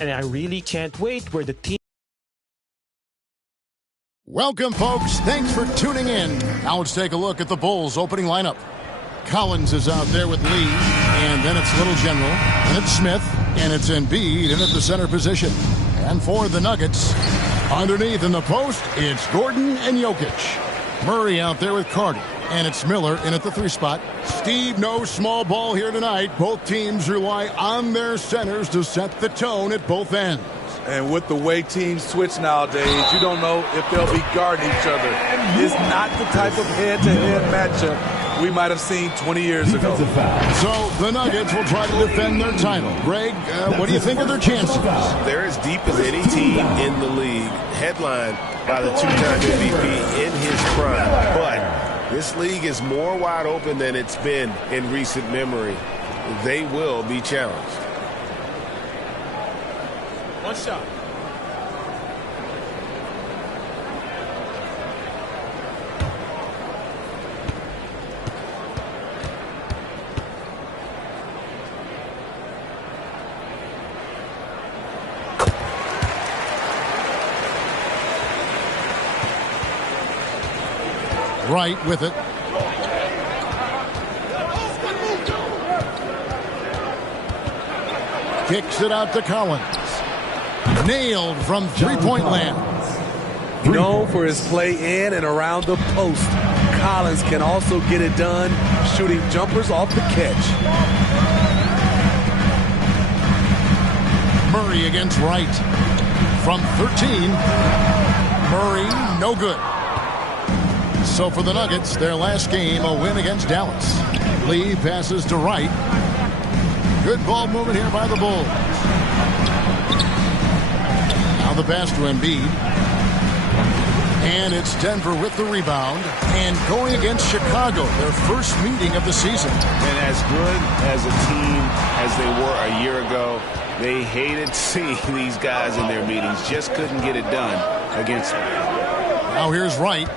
and I really can't wait where the team. Welcome, folks. Thanks for tuning in. Now let's take a look at the Bulls' opening lineup. Collins is out there with Lee, and then it's Little General, and it's Smith, and it's Embiid in at the center position. And for the Nuggets, underneath in the post, it's Gordon and Jokic. Murray out there with Carter, and it's Miller in at the 3 spot. Steve, no small ball here tonight. Both teams rely on their centers to set the tone at both ends. And with the way teams switch nowadays, you don't know if they'll be guarding each other. It's not the type of head-to-head matchup we might have seen 20 years ago. So the Nuggets will try to defend their title. Greg, what do you think of their chances? They're as deep as any team in the league, headlined by the 2-time MVP in his prime. But this league is more wide open than it's been in recent memory. They will be challenged. One shot. Right with it. Kicks it out to Collins. Nailed from three-point land. Known for his play in and around the post, Collins can also get it done shooting jumpers off the catch. Murray against Wright. From 13, Murray, no good. So for the Nuggets, their last game, a win against Dallas. Lee passes to Wright. Good ball movement here by the Bulls. Now the pass to Embiid. And it's Denver with the rebound. And going against Chicago, their first meeting of the season. And as good as a team as they were a year ago, they hated seeing these guys in their meetings. Just couldn't get it done against them. Now here's Wright.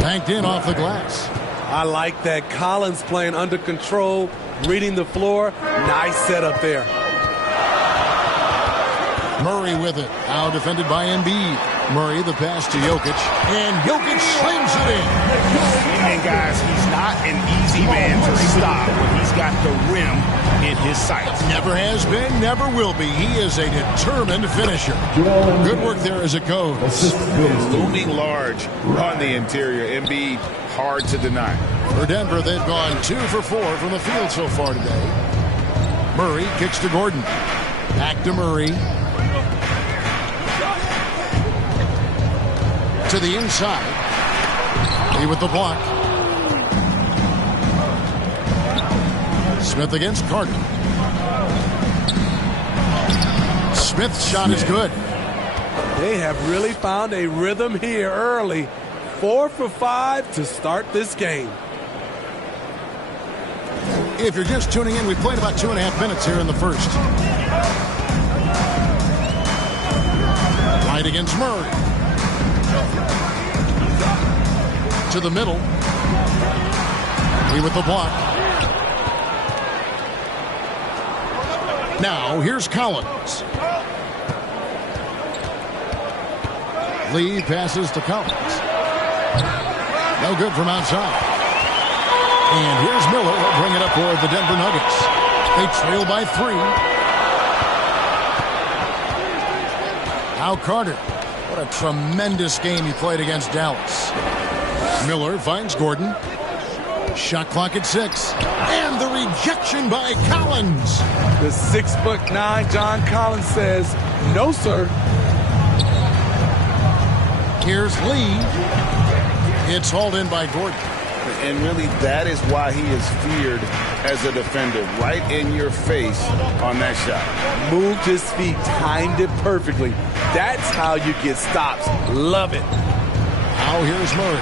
Banked in off the glass. I like that. Collins playing under control, reading the floor. Nice setup there. Murray with it. Now defended by Embiid. Murray, the pass to Jokic. And Jokic slings it in. And guys, he's not an easy man to stop when he's got the rim in his sights. Never has been, never will be. He is a determined finisher. Good work there as it goes. Looming large on the interior. Embiid, hard to deny. For Denver, they've gone 2 for 4 from the field so far today. Murray kicks to Gordon. Back to Murray. To the inside. Lee with the block. Smith against Carter. Smith's shot is good. They have really found a rhythm here early. 4 for 5 to start this game. If you're just tuning in, we played about 2.5 minutes here in the first. Right against Murray. To the middle. Lee with the block. Now, here's Collins. Lee passes to Collins. No good from outside. And here's Miller. He'll bring it up for the Denver Nuggets. They trail by 3. Now Carter. What a tremendous game he played against Dallas. Miller finds Gordon. Shot clock at 6. And the rejection by Collins. The 6'9" John Collins says, no, sir. Here's Lee. It's hauled in by Gordon. And really, that is why he is feared as a defender. Right in your face on that shot. Moved his feet, timed it perfectly. That's how you get stops. Love it. Now here's Murray.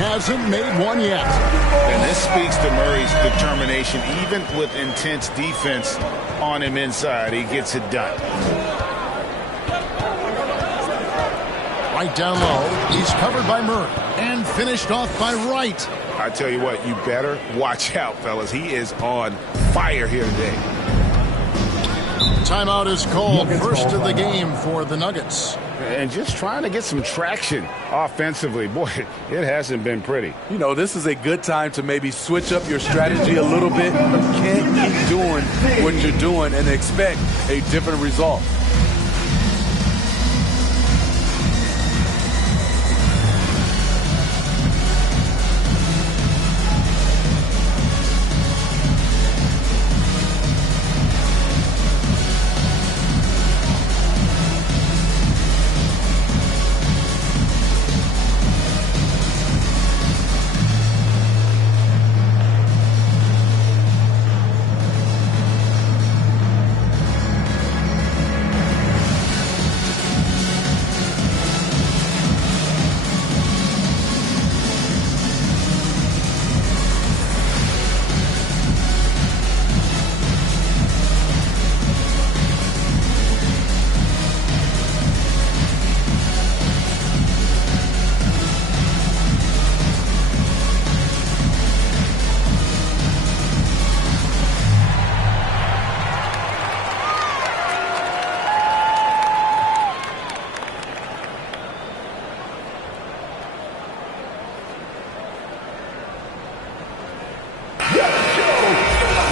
Hasn't made one yet. And this speaks to Murray's determination. Even with intense defense on him inside, he gets it done. Right down low. He's covered by Murray. And finished off by Wright. I tell you what, you better watch out, fellas. He is on fire here today. timeout is called. First of the game for the Nuggets. And just trying to get some traction offensively. Boy, it hasn't been pretty. You know, this is a good time to maybe switch up your strategy a little bit. You can't keep doing what you're doing and expect a different result.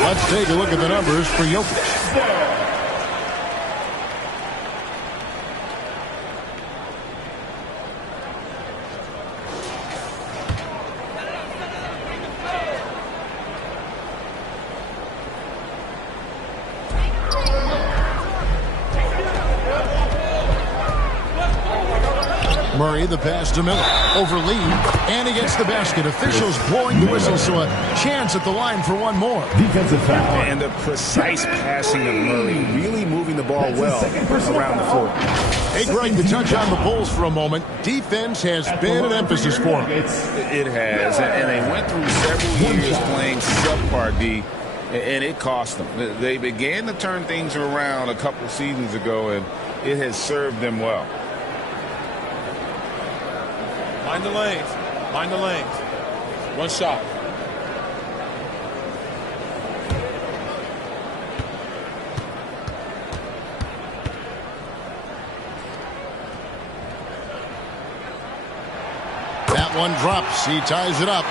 Let's take a look at the numbers for Jokic. Murray, the pass to Miller. Over Lee, and he gets the basket. Officials blowing the whistle, so a chance at the line for one more. Defensive foul. And the precise passing of Murray, really moving the ball well around the floor. Hey, Greg, to touch on the Bulls for a moment, defense has been an emphasis for them. It has, and they went through several years playing subpar D, and it cost them. They began to turn things around a couple seasons ago, and it has served them well. Mind the lanes. Mind the lanes. One shot. That one drops. He ties it up.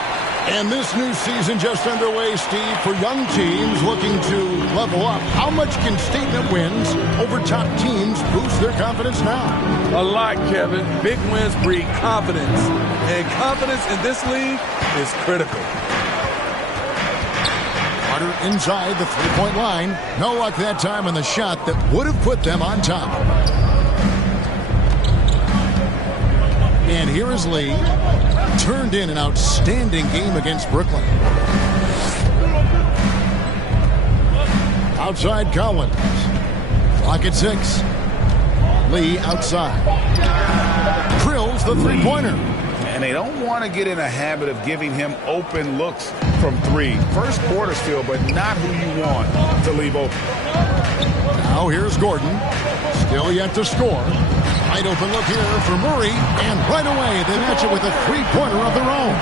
And this new season just underway, Steve, for young teams looking to level up. How much can statement wins over top teams boost their confidence now? A lot, Kevin. Big wins breed confidence. And confidence in this league is critical. Carter inside the three-point line. No luck that time on the shot that would have put them on top. And here is Lee. Turned in an outstanding game against Brooklyn. Outside Collins. Clock at 6. Lee outside. Drills the three-pointer. And they don't want to get in a habit of giving him open looks from three. First quarter still, but not who you want to leave open. Now here's Gordon. Still yet to score. Wide open look here for Murray. And right away, they match it with a three-pointer of their own.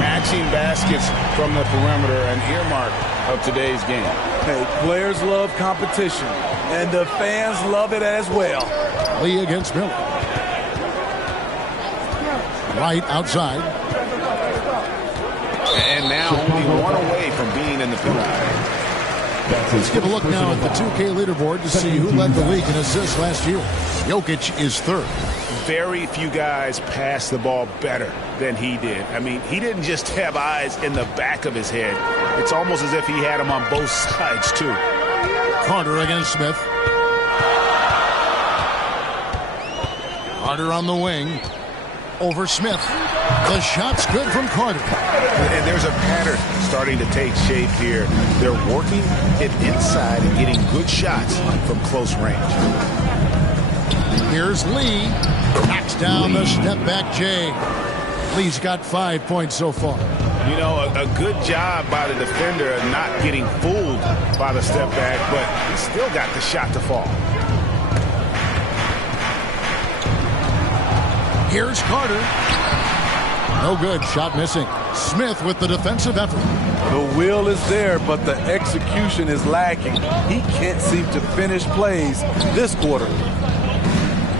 Matching baskets from the perimeter, an earmark of today's game. Hey, players love competition, and the fans love it as well. Lee against Miller. Right outside. And now only one away from being in the penalty. Let's give a look now at the 2K leaderboard to see who led the league in assists last year. Jokic is third. Very few guys pass the ball better than he did. I mean, he didn't just have eyes in the back of his head. It's almost as if he had them on both sides, too. Carter against Smith. Carter on the wing. Over Smith. The shot's good from Carter. And there's a pattern starting to take shape here. They're working it inside and getting good shots from close range. Here's Lee. Knocks down the step-back J. Lee's got 5 points so far. You know, a good job by the defender of not getting fooled by the step back, but he still got the shot to fall. Here's Carter. No good. Shot missing. Smith with the defensive effort. The will is there, but the execution is lacking. He can't seem to finish plays this quarter.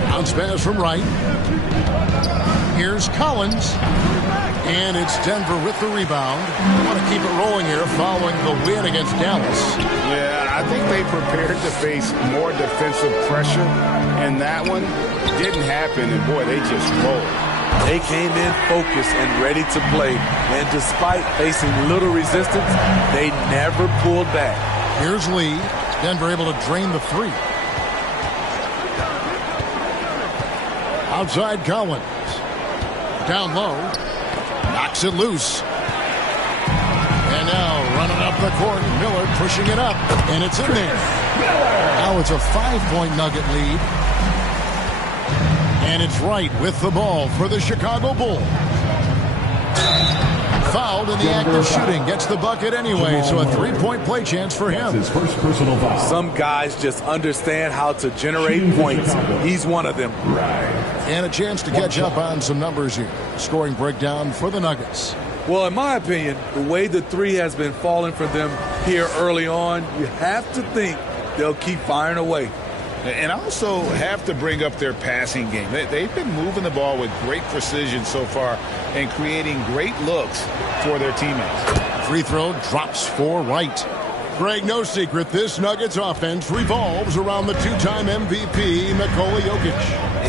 Bounce pass from Wright. Here's Collins. And it's Denver with the rebound. They want to keep it rolling here following the win against Dallas. Yeah, I think they prepared to face more defensive pressure, and that one didn't happen, and boy, they just rolled. They came in focused and ready to play, and despite facing little resistance, they never pulled back. Here's Lee. Denver able to drain the three. Outside Collins. Down low. Knocks it loose. And now running up the court, Miller pushing it up, and it's in there. Now it's a 5-point Nugget lead. And it's Wright with the ball for the Chicago Bulls. Fouled in the act of shooting. Gets the bucket anyway, so a 3-point play chance for him. His first personal foul. Some guys just understand how to generate points. He's one of them. And a chance to catch up on some numbers here. Scoring breakdown for the Nuggets. Well, in my opinion, the way the three has been falling for them here early on, you have to think they'll keep firing away. And also have to bring up their passing game. They've been moving the ball with great precision so far and creating great looks for their teammates. Free throw drops for Wright. Greg, no secret, this Nuggets offense revolves around the two-time MVP, Nikola Jokic.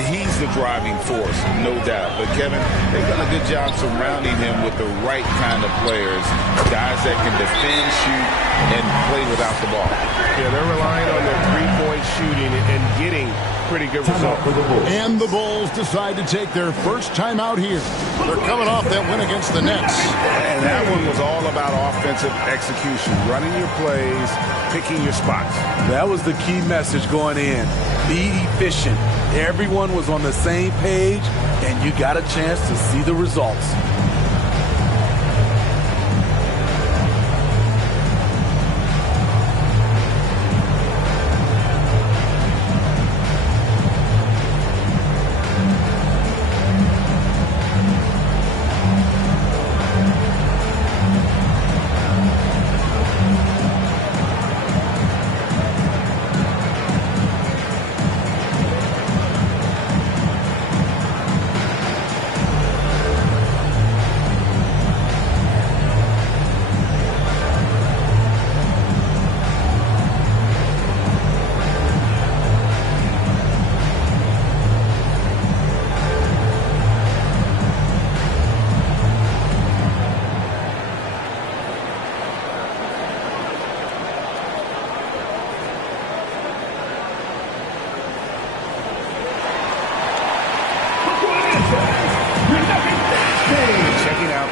He's the driving force, no doubt. But, Kevin, they've done a good job surrounding him with the right kind of players, guys that can defend, shoot, and play without the ball. Yeah, they're relying on their three-point shooting and getting pretty good results. And the Bulls decide to take their first time out here. They're coming off that win against the Nets. And that one was all about offensive execution, running your plays, picking your spots. That was the key message going in. Be efficient. Everyone was on the same page, and you got a chance to see the results.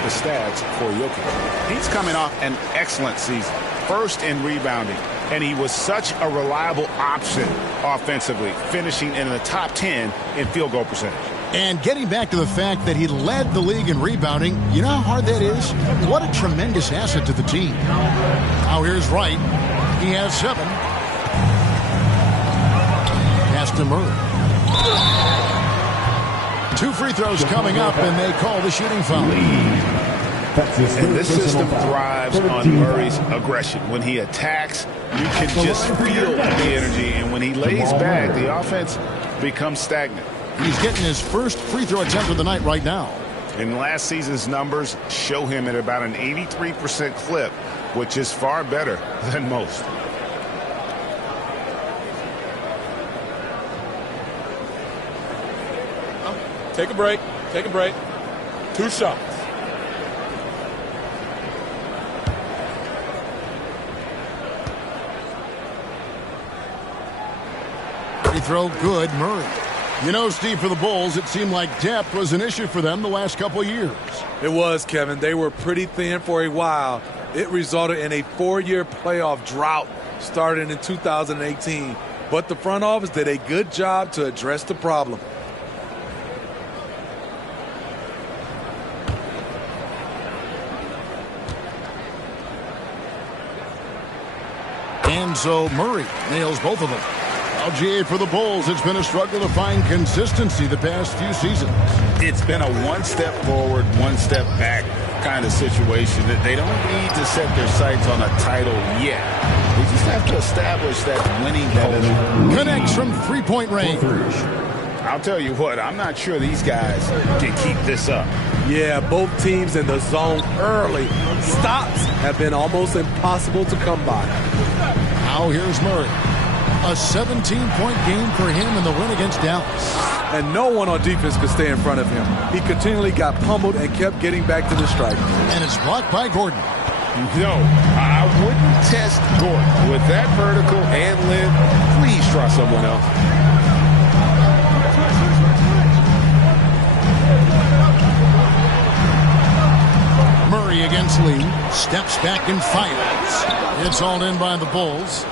Stats for Jokic. He's coming off an excellent season. First in rebounding, and he was such a reliable option offensively, finishing in the top 10 in field goal percentage. And getting back to the fact that he led the league in rebounding, you know how hard that is? What a tremendous asset to the team. Now here's Wright. He has 7. Pass to Murray. 2 free throws coming up, and they call the shooting foul. And this system thrives on Murray's aggression. When he attacks, you can just feel the energy, and when he lays back, the offense becomes stagnant. He's getting his first free throw attempt of the night right now. And last season's numbers show him at about an 83% clip, which is far better than most. Take a break. Take a break. 2 shots. Free throw good, Murray. You know, Steve, for the Bulls, it seemed like depth was an issue for them the last couple years. It was, Kevin. They were pretty thin for a while. It resulted in a 4-year playoff drought starting in 2018. But the front office did a good job to address the problem. And so Murray nails both of them. LGA for the Bulls, it's been a struggle to find consistency the past few seasons. It's been a one step forward, one step back kind of situation. That they don't need to set their sights on a title yet. They just have to establish that winning culture. Connects from three-point range. I'll tell you what, I'm not sure these guys can keep this up. Yeah, both teams in the zone early. Stops have been almost impossible to come by. Now here's Murray. A 17-point game for him in the win against Dallas. And no one on defense could stay in front of him. He continually got pummeled and kept getting back to the stripe. And it's blocked by Gordon. No, I wouldn't test Gordon. With that vertical and length, please try someone else. Murray against Lee. Steps back and fires. It's hauled in by the Bulls.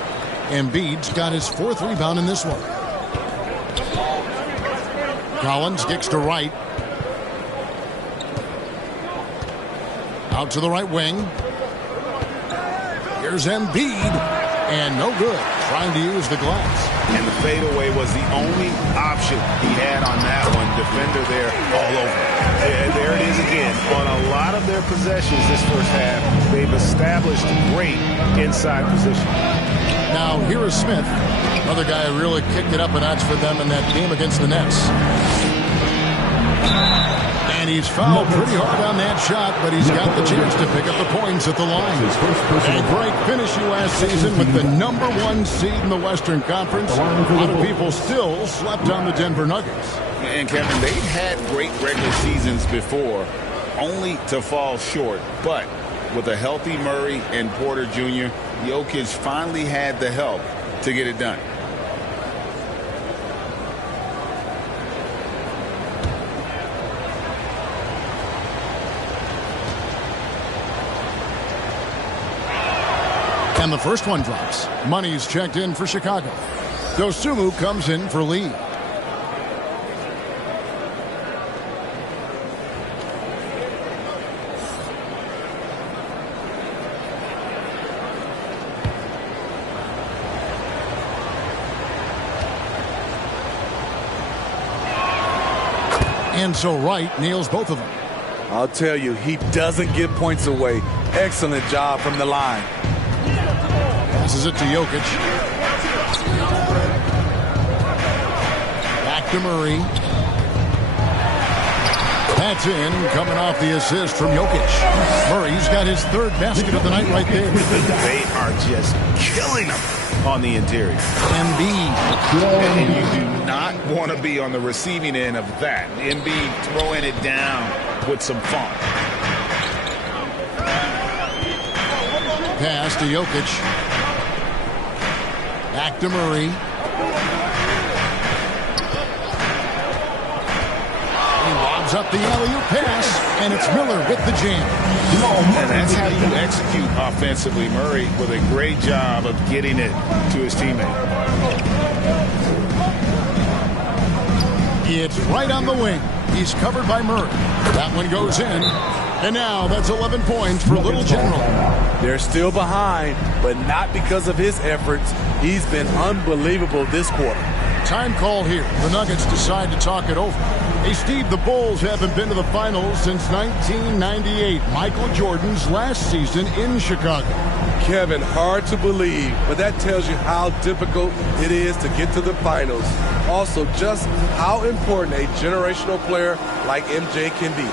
Embiid's got his fourth rebound in this one. Collins kicks to right. Out to the right wing. Here's Embiid. And no good. Trying to use the glass. And the fadeaway was the only option he had on that one. Defender there all over. And there it is again. On a lot of their possessions this first half, they've established great inside position. Now, here is Smith. Another guy who really kicked it up a notch for them in that game against the Nets. And he's fouled pretty hard on that shot, but he's got the chance to pick up the points at the line. A great finish last season with the #1 seed in the Western Conference. A lot of people still slept on the Denver Nuggets. And Kevin, they've had great regular seasons before, only to fall short. But with a healthy Murray and Porter Jr., Jokic finally had the help to get it done. And the first one drops. Money's checked in for Chicago. Dosunmu comes in for Lee. And so Wright nails both of them. I'll tell you, he doesn't give points away. Excellent job from the line. Passes it to Jokic. Back to Murray. That's in, coming off the assist from Jokic. Murray's got his third basket of the night right there. They are just killing them on the interior. Embiid. And you do not want to be on the receiving end of that. Embiid throwing it down with some funk. Pass to Jokic. Back to Murray. He lobs up the alley-oop pass, and it's Miller with the jam. And that's how you execute offensively. Murray with a great job of getting it to his teammate. It's right on the wing. He's covered by Murray. That one goes in. And now that's 11 points for Little General. They're still behind, but not because of his efforts. He's been unbelievable this quarter. Time call here. The Nuggets decide to talk it over. Hey, Steve, the Bulls haven't been to the finals since 1998, Michael Jordan's last season in Chicago. Kevin, hard to believe, but that tells you how difficult it is to get to the finals. Also, just how important a generational player like MJ can be.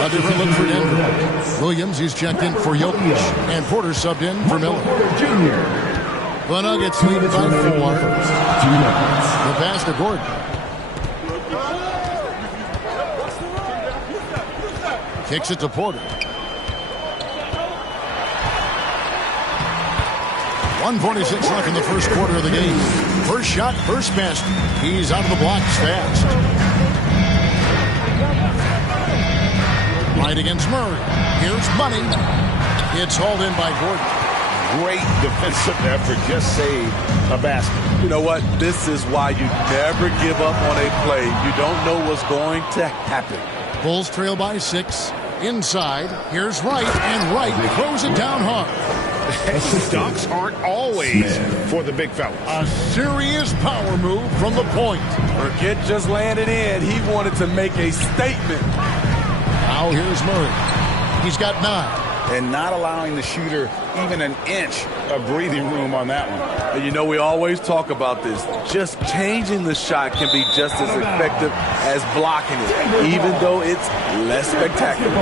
A different look for Denver. Williams, he's checked in for Jokic. And Porter subbed in for Miller. The Nuggets lead by 4. The pass to Gordon. Kicks it to Porter. 1:46 left in the first quarter of the game. First shot, first pass. He's out of the blocks fast. Right against Murray. Here's Money. It's hauled in by Gordon. Great defensive effort. Just saved a basket. You know what? This is why you never give up on a play. You don't know what's going to happen. Bulls trail by 6. Inside. Here's Wright. And Wright throws it down hard. Dunks aren't always for the big fellas. A serious power move from the point. Burkett just landed in. He wanted to make a statement. Now here's Murray. He's got 9. And not allowing the shooter even an inch of breathing room on that one. And you know, we always talk about this. Just changing the shot can be just as effective as blocking it, even though it's less spectacular.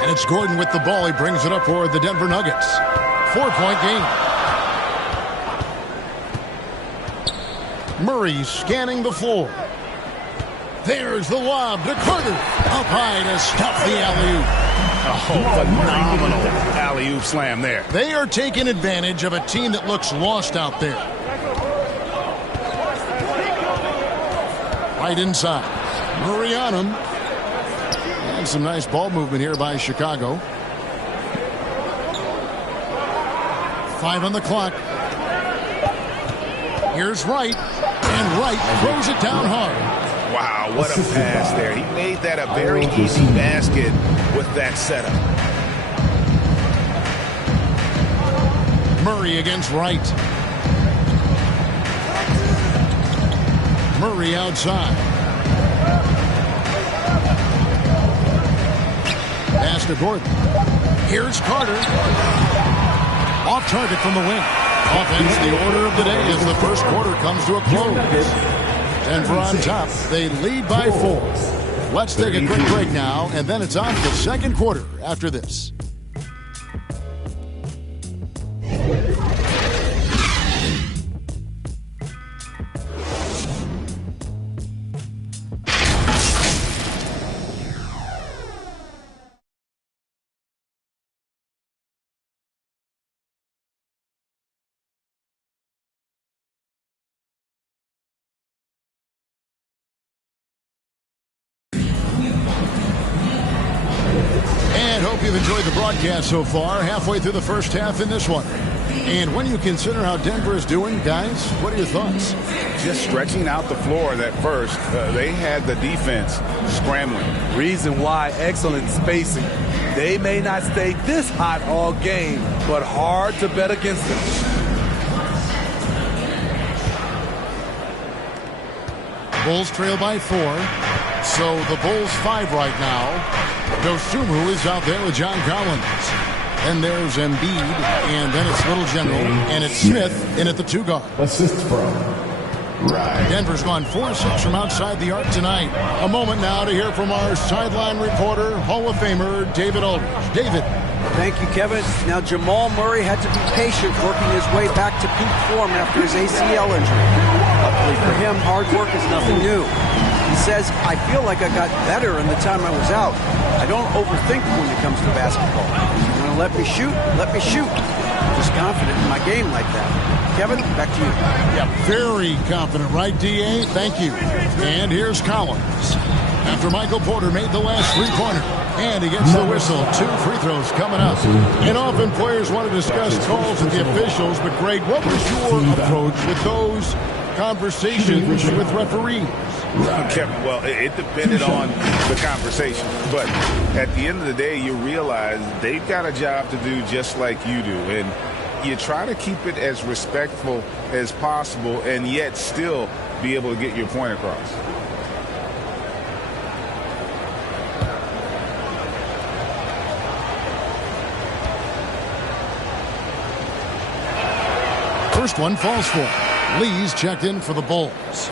And it's Gordon with the ball. He brings it up for the Denver Nuggets. 4-point game. Murray scanning the floor. There's the lob to Carter. Up high to stop the alley-oop. Oh, phenomenal alley-oop slam there. They are taking advantage of a team that looks lost out there. Right inside. Murray on him. And some nice ball movement here by Chicago. 5 on the clock. Here's Wright. And Wright throws it down hard. Wow, what a pass there. He made that a very easy basket with that setup. Murray against Wright. Murray outside. Pass to Gordon. Here's Carter. Off target from the wing. Offense, the order of the day as the first quarter comes to a close. Denver on top. They lead by 4. Let's take a quick break now, and then it's on to the second quarter after this. Hope you've enjoyed the broadcast so far. Halfway through the first half in this one. And when you consider how Denver is doing, guys, what are your thoughts? Just stretching out the floor at first. They had the defense scrambling. Reason why, excellent spacing. They may not stay this hot all game, but hard to bet against them. Bulls trail by 4. So the Bulls 5 right now. Dosunmu is out there with John Collins. And there's Embiid, and then it's Little General, and it's Smith in at the 2 guard. Assists from Right. Denver's gone 4-6 from outside the arc tonight. A moment now to hear from our sideline reporter, Hall of Famer David Aldridge. David. Thank you, Kevin. Now, Jamal Murray had to be patient working his way back to peak form after his ACL injury. Luckily for him, hard work is nothing new. He says, I feel like I got better in the time I was out. I don't overthink when it comes to basketball. You want to let me shoot? Let me shoot. I'm just confident in my game like that. Kevin, back to you. Yeah, very confident, right, D.A.? Thank you. And here's Collins. After Michael Porter made the last three-pointer. And he gets the whistle. 2 free throws coming up. And often players want to discuss calls with the officials. But, Greg, what was your approach with those conversations with referees? Kevin, well, it depended on the conversation. But at the end of the day, you realize they've got a job to do just like you do. And you try to keep it as respectful as possible and yet still be able to get your point across. First one falls for. Lee's checked in for the Bulls.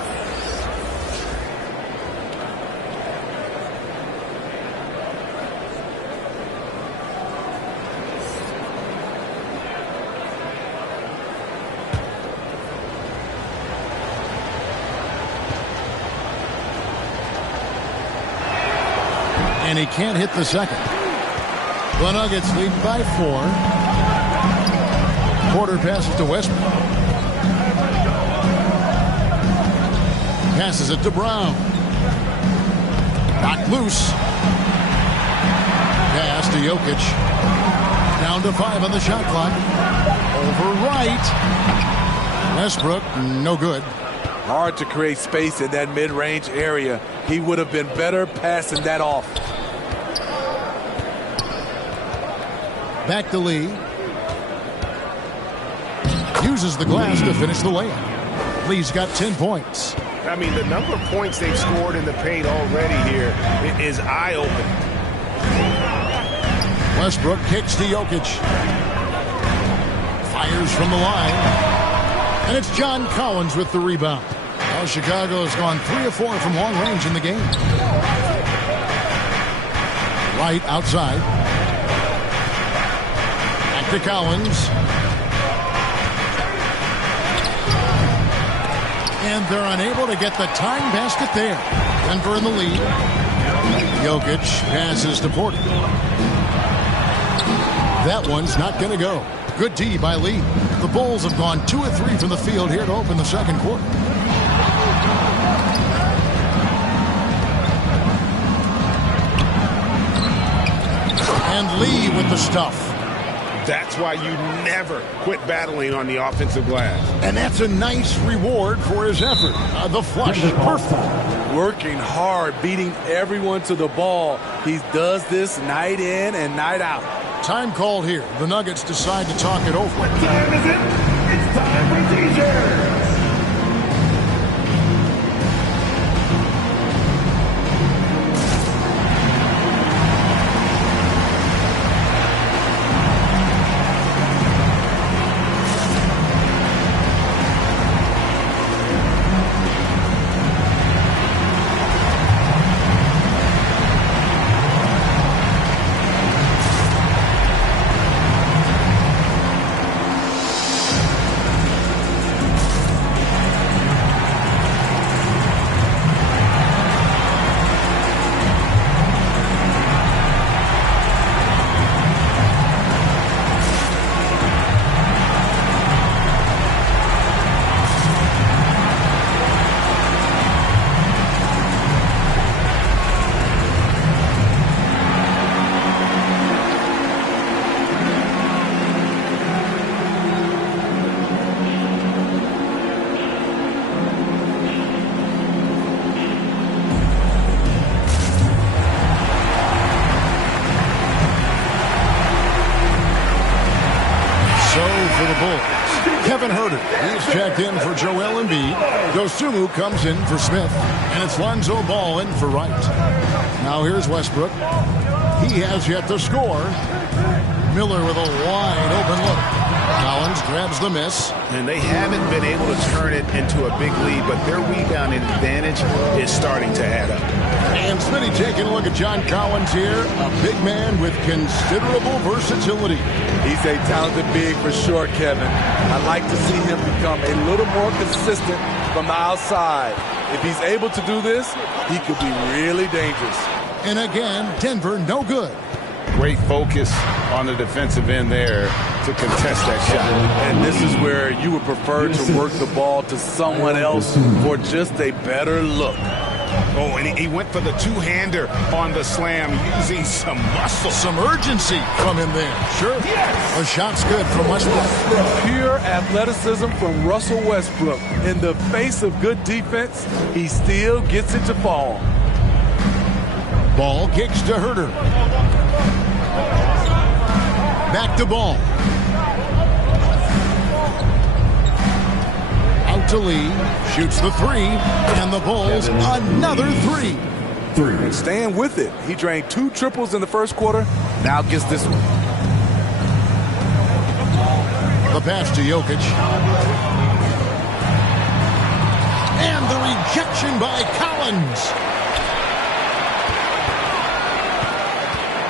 And he can't hit the second. The Nuggets lead by 4. Porter passes to Westbrook. Passes it to Brown. Knocked loose. Pass to Jokic. Down to 5 on the shot clock. Over right. Westbrook, no good. Hard to create space in that mid-range area. He would have been better passing that off. Back to Lee. Uses the glass to finish the layup. Lee's got 10 points. I mean, the number of points they've scored in the paint already here is eye-opening. Westbrook kicks to Jokic. Fires from the line. And it's John Collins with the rebound. Now Chicago has gone 3 of 4 from long range in the game. Right outside. Back to Collins. And they're unable to get the tying basket there. Denver in the lead. Jokic passes to Porter. That one's not going to go. Good D by Lee. The Bulls have gone 2 of 3 from the field here to open the second quarter. And Lee with the stuff. That's why you never quit battling on the offensive glass. And that's a nice reward for his effort. The flush, perfect. Working hard, beating everyone to the ball. He does this night in and night out. Time called here. The Nuggets decide to talk it over. What time is it? It's time for teasers. Kevin Huerter, he's checked in for Joel Embiid. Dosunmu comes in for Smith. And it's Lonzo Ball in for Wright. Now here's Westbrook. He has yet to score. Miller with a wide open look. Collins grabs the miss. And they haven't been able to turn it into a big lead, but their rebounding advantage is starting to add up. And Smitty taking a look at John Collins here. A big man with considerable versatility. He's a talented big for sure, Kevin. I'd like to see him become a little more consistent from the outside. If he's able to do this, he could be really dangerous. And again, Denver no good. Great focus on the defensive end there to contest that shot. And this is where you would prefer to work the ball to someone else for just a better look. Oh, and he went for the two-hander on the slam using some muscle. Some urgency from him there. Sure. Yes. The shot's good from Westbrook. Pure athleticism from Russell Westbrook. In the face of good defense, he still gets it to fall. Ball kicks to Huerter. Back to Ball. Out to Lee. Shoots the three. And the Bulls another three. Staying with it. He drained 2 triples in the first quarter. Now gets this one. The pass to Jokic. And the rejection by Collins.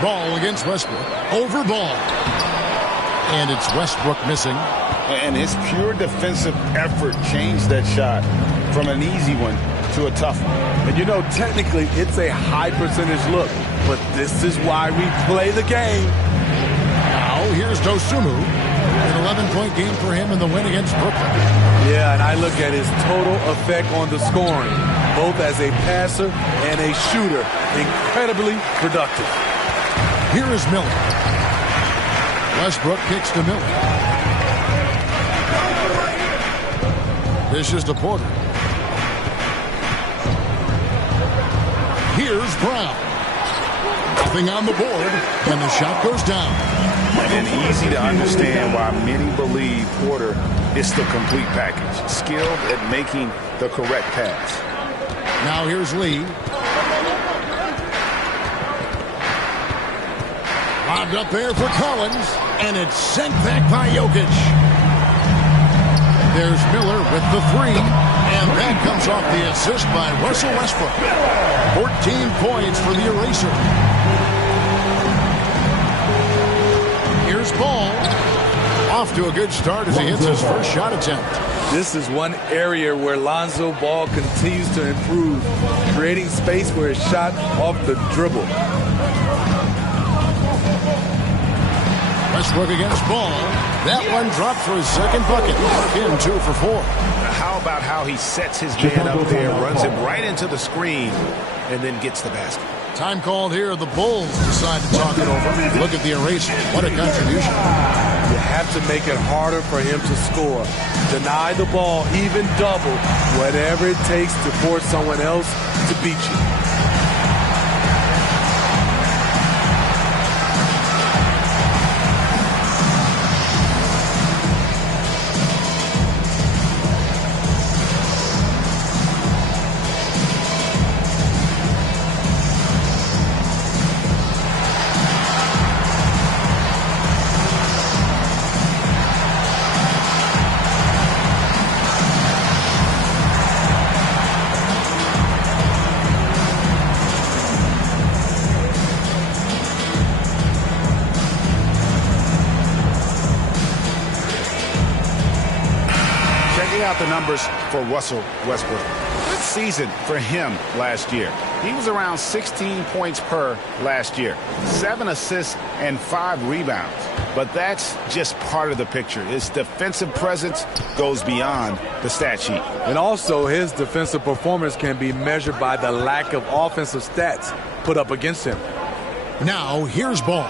Ball against Westbrook. Over Ball. And it's Westbrook missing. And his pure defensive effort changed that shot from an easy one to a tough one. And you know, technically, it's a high percentage look, but this is why we play the game. Now, here's Dosunmu. An 11-point game for him in the win against Brooklyn. Yeah, and I look at his total effect on the scoring, both as a passer and a shooter. Incredibly productive. Here is Miller. Westbrook kicks to Miller. This is to Porter. Here's Brown. Nothing on the board, and the shot goes down. And easy to understand why many believe Porter is the complete package. Skilled at making the correct pass. Now here's Lee. Lobbed up there for Collins, and it's sent back by Jokic. There's Miller with the three, and that comes off the assist by Russell Westbrook. 14 points for the eraser. Here's Ball. Off to a good start as he hits his first shot attempt. This is one area where Lonzo Ball continues to improve, creating space for his shot off the dribble. Westbrook against Ball. That one dropped for his second bucket. In 2 for 4. How about how he sets his man up there, runs him right into the screen, and then gets the basket. Time called here. The Bulls decide to talk it over. Look at the eraser. What a contribution. You have to make it harder for him to score. Deny the ball, even double, whatever it takes to force someone else to beat you. The numbers for Russell Westbrook. Good season for him last year. He was around 16 points per last year, 7 assists and 5 rebounds. But that's just part of the picture. His defensive presence goes beyond the stat sheet. And also his defensive performance can be measured by the lack of offensive stats put up against him. Now here's Ball.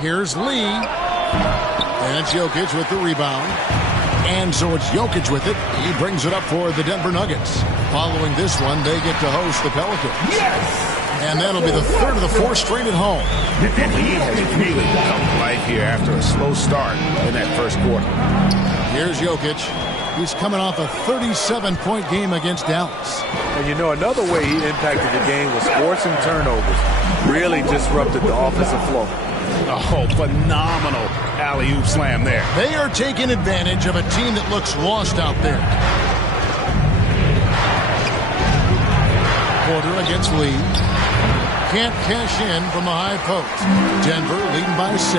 Here's Lee. And it's Jokic with the rebound. And so it's Jokic with it. He brings it up for the Denver Nuggets. Following this one, they get to host the Pelicans. Yes! And that'll be the third of the 4 straight at home. And he has really come to life here after a slow start in that first quarter. Here's Jokic. He's coming off a 37-point game against Dallas. And you know, another way he impacted the game was forcing turnovers. Really disrupted the offensive flow. Oh, phenomenal alley-oop slam there. They are taking advantage of a team that looks lost out there. Porter against Lee. Can't cash in from the high post. Denver leading by 6.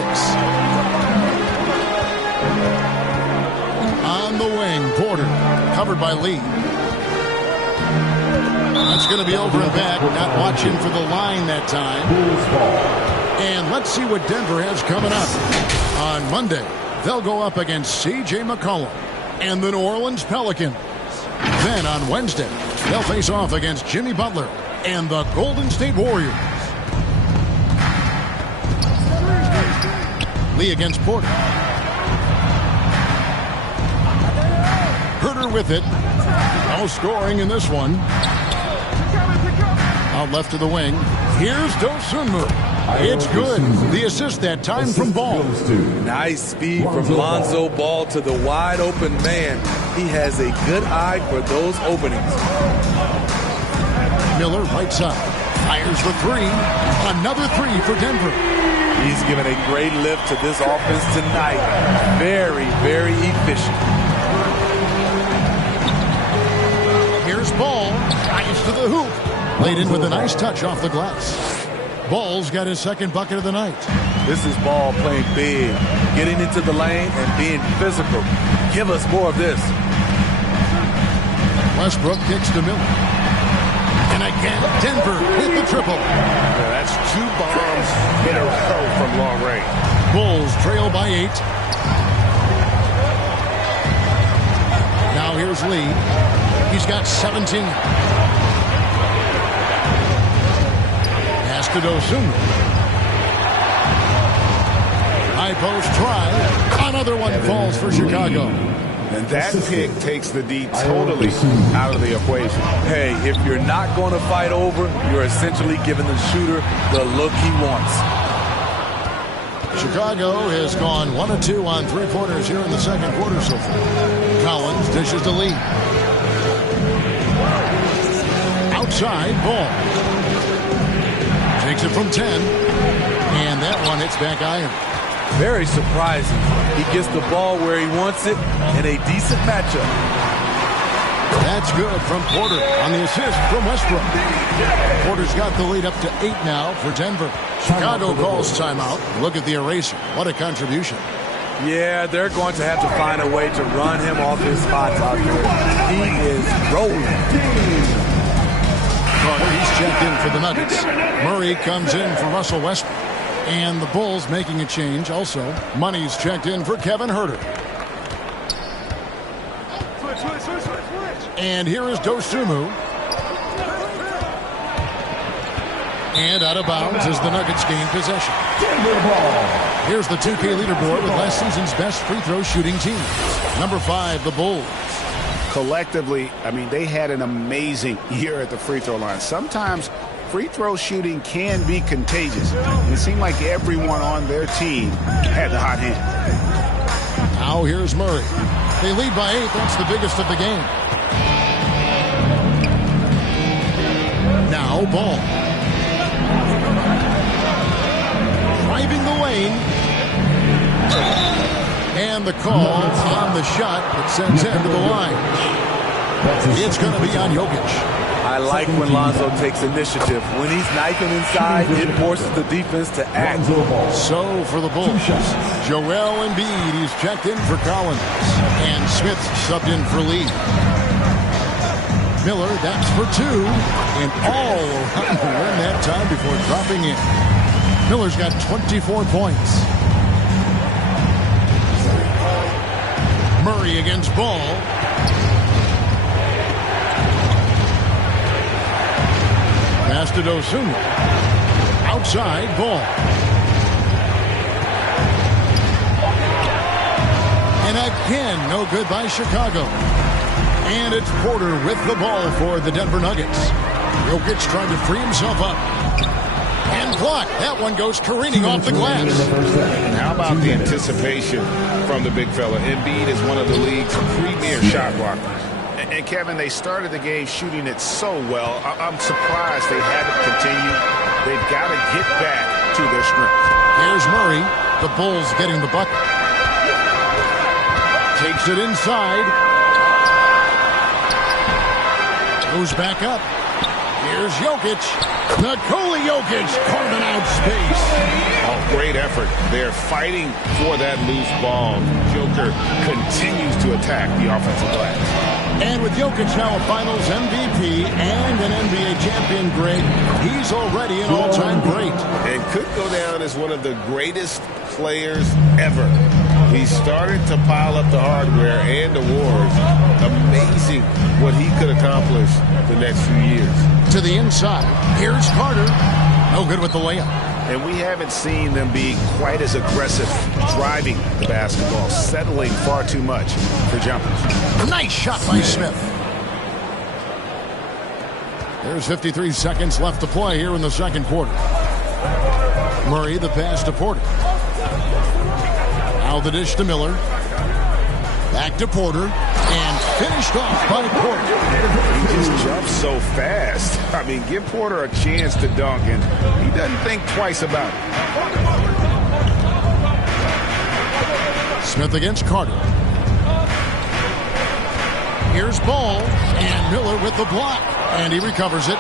On the wing, Porter. Covered by Lee. That's going to be over and back. Not watching for the line that time. And let's see what Denver has coming up. On Monday, they'll go up against C.J. McCollum and the New Orleans Pelicans. Then on Wednesday, they'll face off against Jimmy Butler and the Golden State Warriors. Lee against Porter. Herter with it. No scoring in this one. Out left to the wing. Here's Dosunmu. It's good. The assist that time from Ball. Nice speed from Lonzo Ball to the wide open man. He has a good eye for those openings. Miller right side. Fires the 3. Another 3 for Denver. He's given a great lift to this offense tonight. Very, very efficient. the hoop. Laid in with a nice touch off the glass. Ball's got his second bucket of the night. This is Ball playing big, getting into the lane and being physical. Give us more of this. Westbrook kicks to Miller. And again, Denver with the triple. That's 2 bombs in a row from long range. Bulls trail by 8. Now here's Lee. He's got 17. Pass to Dosunmu. High post try. Another one falls for Chicago. And that pick takes the D totally out of the equation. Hey, if you're not going to fight over, you're essentially giving the shooter the look he wants. Chicago has gone 1 of 2 on three-pointers here in the second quarter so far. Collins dishes to Lee. Outside, Ball. Takes it from 10. And that one hits back iron. Very surprising. He gets the ball where he wants it in a decent matchup. That's good from Porter on the assist from Westbrook. Porter's got the lead up to 8 now for Denver. Chicago calls timeout. Look at the eraser. What a contribution. Yeah, they're going to have to find a way to run him off his spots out there. He is rolling. He's checked in for the Nuggets. Murray comes in for Russell Westbrook. And the Bulls making a change also. Money's checked in for Kevin Huerter. And here is Dosunmu. And out of bounds as the Nuggets gain possession. Here's the 2K leaderboard with last season's best free throw shooting team. Number 5, the Bulls. Collectively, I mean, they had an amazing year at the free throw line. Sometimes free throw shooting can be contagious. And it seemed like everyone on their team had the hot hand. Now here's Murray. They lead by 8. That's the biggest of the game. Now Ball. Driving the lane. And the call on the shot that sends him to the line. It's going to be on Jokic. I like when Lonzo takes initiative. When he's knifing inside, it forces the defense to act. So for the Bulls, Joel Embiid, he's checked in for Collins. And Smith subbed in for Lee. Miller, that's for 2. And all around the rim that time before dropping in. Miller's got 24 points. Murray against Ball. Pass to Dosunmu. Outside, Ball. And again, no good by Chicago. And it's Porter with the ball for the Denver Nuggets. Jokic trying to free himself up. And blocked. That one goes careening off the glass. And how about the anticipation from the big fella? Embiid is one of the league's premier shot blockers. And Kevin, they started the game shooting it so well. I'm surprised they haven't continued. They've got to get back to their strength. Here's Murray. The Bulls getting the bucket. Takes it inside. Goes back up. Here's Jokic. Nikola Jokic carving out space. Oh, great effort. They're fighting for that loose ball. Joker continues to attack the offensive glass. And with Jokic now a Finals MVP and an NBA champion, Greg, he's already an all-time great. And could go down as one of the greatest players ever. He started to pile up the hardware and awards. Amazing what he could accomplish the next few years. To the inside. Here's Carter. No good with the layup. And we haven't seen them be quite as aggressive driving the basketball, settling far too much for jumpers. Nice shot by Smith. There's 53 seconds left to play here in the second quarter. Murray, the pass to Porter. Now the dish to Miller. Back to Porter. And finished off by Porter. He just jumps so fast. I mean, give Porter a chance to dunk, and he doesn't think twice about it. Smith against Carter. Here's Ball, and Miller with the block, and he recovers it.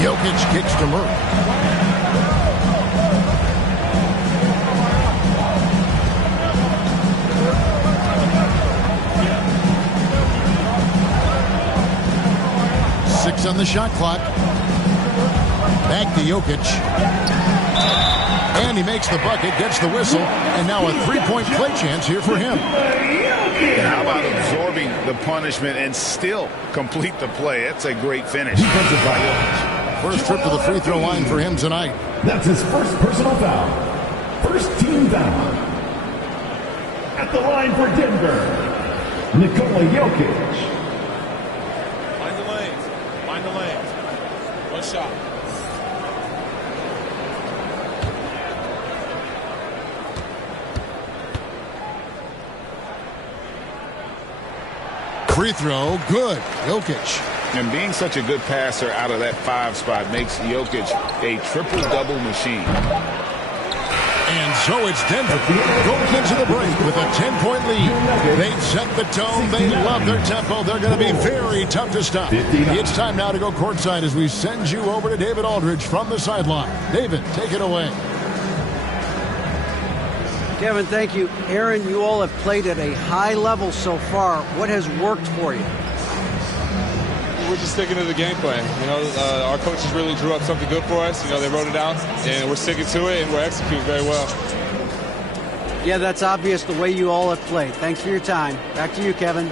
Jokic kicks to Murray. Six on the shot clock. Back to Jokic. And he makes the bucket, gets the whistle, and now a three-point play chance here for him. And how about absorbing the punishment and still complete the play? That's a great finish. Defensive by Jokic. First trip to the free throw line for him tonight. That's his first personal foul. First team foul. At the line for Denver, Nikola Jokic. Find the lanes. Find the lanes. One shot. Free throw, good. Jokic. And being such a good passer out of that 5 spot makes Jokic a triple-double machine. And so it's Denver going into the break with a 10-point lead. They set the tone. They love their tempo. They're going to be very tough to stop. It's time now to go courtside as we send you over to David Aldridge from the sideline. David, take it away. Kevin, thank you. Aaron, you all have played at a high level so far. What has worked for you? We're just sticking to the game plan. Our coaches really drew up something good for us. They wrote it down, and we're sticking to it, and we're executing very well. Yeah, that's obvious the way you all have played. Thanks for your time. Back to you, Kevin.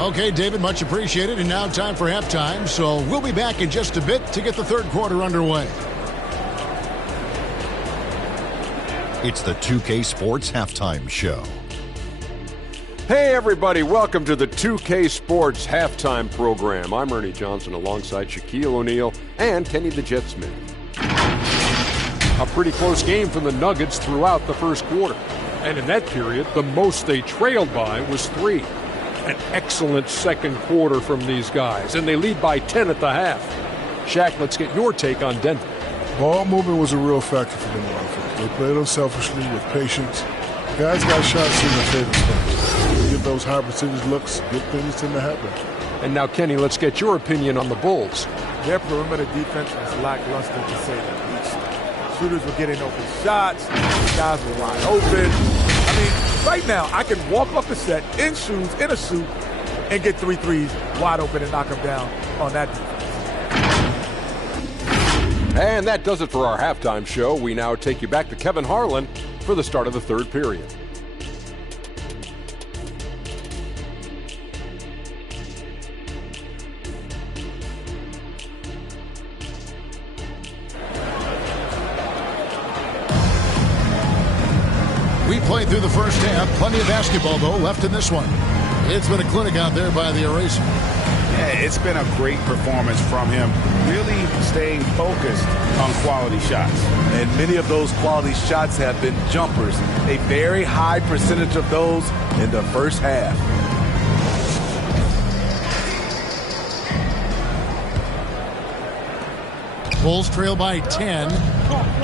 Okay, David, much appreciated. And now time for halftime. So we'll be back in just a bit to get the third quarter underway. It's the 2K Sports Halftime Show. Hey everybody, welcome to the 2K Sports Halftime Program. I'm Ernie Johnson alongside Shaquille O'Neal and Kenny the Jet Smith. A pretty close game for the Nuggets throughout the first quarter. And in that period, the most they trailed by was 3. An excellent second quarter from these guys, and they lead by 10 at the half. Shaq, let's get your take on Denver. Ball movement was a real factor for them on offense. They played unselfishly with patience. Guys got shots in their favorite spots. They get those high percentage looks, good things tend to happen. And now, Kenny, let's get your opinion on the Bulls. Their perimeter defense was lackluster, to say the least. Shooters were getting open shots. Guys were wide open. I mean, right now, I can walk up the set in shoes, in a suit, and get 3 threes wide open and knock them down on that defense. And that does it for our halftime show. We now take you back to Kevin Harlan for the start of the third period. We played through the first half. Plenty of basketball, though, left in this one. It's been a clinic out there by the Eraser. Yeah, it's been a great performance from him, really staying focused on quality shots. And many of those quality shots have been jumpers. A very high percentage of those in the first half. Bulls trail by 10.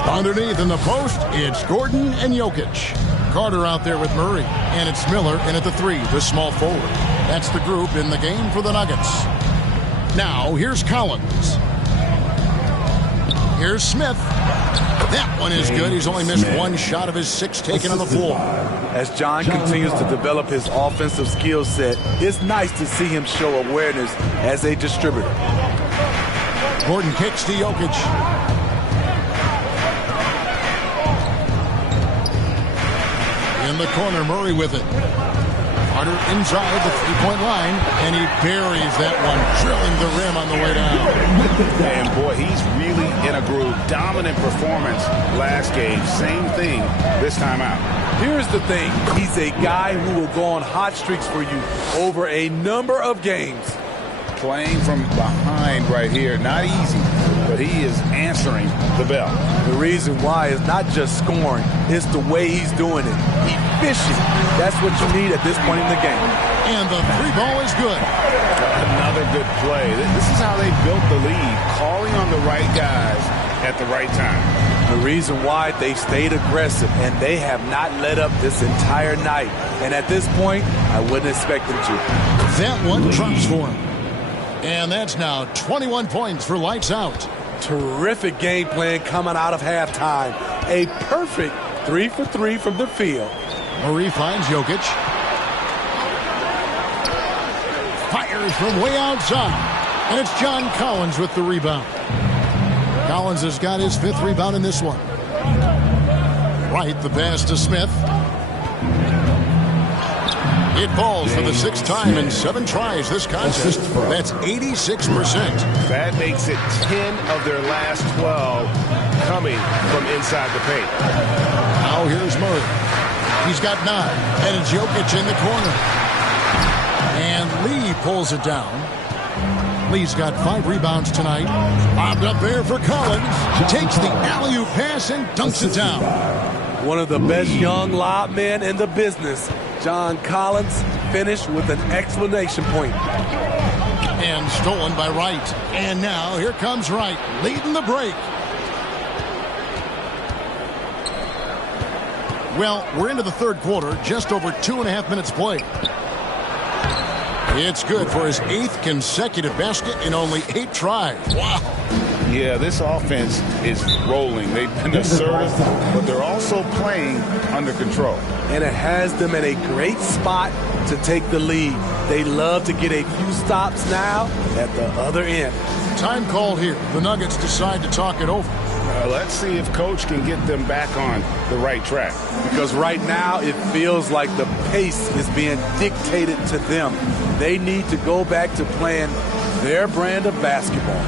Underneath in the post, it's Gordon and Jokic. Carter out there with Murray. And it's Miller in at the 3, the small forward. That's the group in the game for the Nuggets. Now, here's Collins. Here's Smith. That one is good. He's only missed 1 shot of his 6 taken on the floor. As John continues to develop his offensive skill set, it's nice to see him show awareness as a distributor. Gordon kicks to Jokic. In the corner, Murray with it. Carter inside the 3-point line, and he buries that one, drilling the rim on the way down. And boy, he's really in a groove. Dominant performance last game. Same thing this time out. Here's the thing. He's a guy who will go on hot streaks for you over a number of games. Playing from behind right here, not easy, but he is answering the bell. The reason why is not just scoring, it's the way he's doing it. Efficient. That's what you need at this point in the game. And the 3 ball is good. Another good play. This is how they built the lead, calling on the right guys at the right time. The reason why they've stayed aggressive, and they have not let up this entire night. And at this point, I wouldn't expect them to. That one drops for him. And that's now 21 points for lights out. Terrific game plan coming out of halftime. A perfect 3 for 3 from the field. Murray finds Jokic. Fires from way outside. And it's John Collins with the rebound. Collins has got his 5th rebound in this one. Right, the pass to Smith. It falls for the 6th time in 7 tries this contest. That's 86%. That makes it 10 of their last 12 coming from inside the paint. Now here's Murray. He's got 9. And it's Jokic in the corner. And Lee pulls it down. Lee's got 5 rebounds tonight. Bobbed up there for Collins. Takes the alley-oop pass and dunks it down. One of the best young lob men in the business. John Collins finished with an exclamation point. And stolen by Wright. And now here comes Wright, leading the break. Well, we're into the 3rd quarter, just over 2.5 minutes played. It's good for his 8th consecutive basket in only 8 tries. Wow. Yeah, this offense is rolling. They've been assertive, but they're also playing under control. And it has them in a great spot to take the lead. They love to get a few stops now at the other end. Time called here. The Nuggets decide to talk it over. Let's see if Coach can get them back on the right track. Because right now it feels like the pace is being dictated to them. They need to go back to playing their brand of basketball.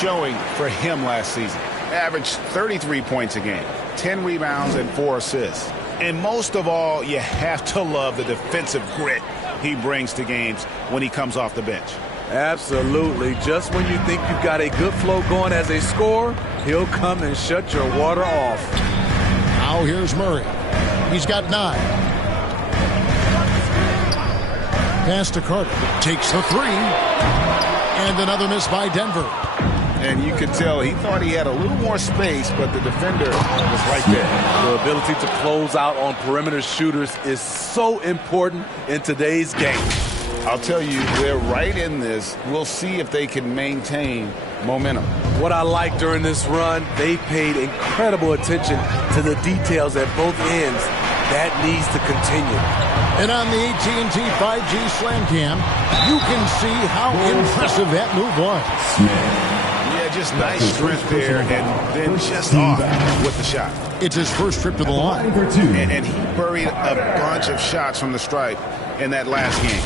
Showing for him last season. Averaged 33 points a game, 10 rebounds and 4 assists. And most of all, you have to love the defensive grit he brings to games when he comes off the bench. Absolutely. Just when you think you've got a good flow going as a scorer, he'll come and shut your water off. Now here's Murray. He's got 9. Pass to Carter. Takes the 3. And another miss by Denver. And you could tell he thought he had a little more space, but the defender was right there. The ability to close out on perimeter shooters is so important in today's game. I'll tell you, they're right in this. We'll see if they can maintain momentum. What I like during this run, they paid incredible attention to the details at both ends. That needs to continue. And on the AT&T 5G Slam Cam, you can see how impressive that move was. Just nice strength there, and then just off with the shot. It's his first trip to the line. And he buried a bunch of shots from the stripe in that last game.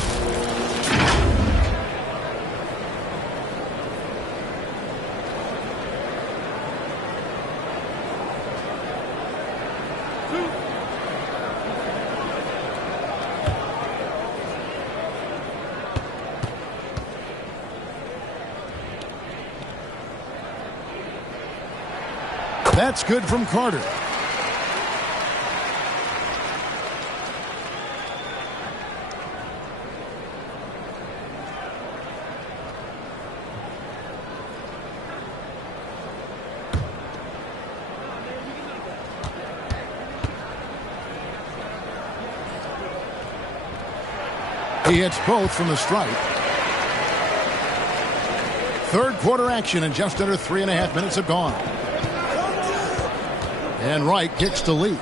That's good from Carter. He hits both from the stripe. Third quarter action, and just under 3.5 minutes have gone. And Wright kicks to Lee.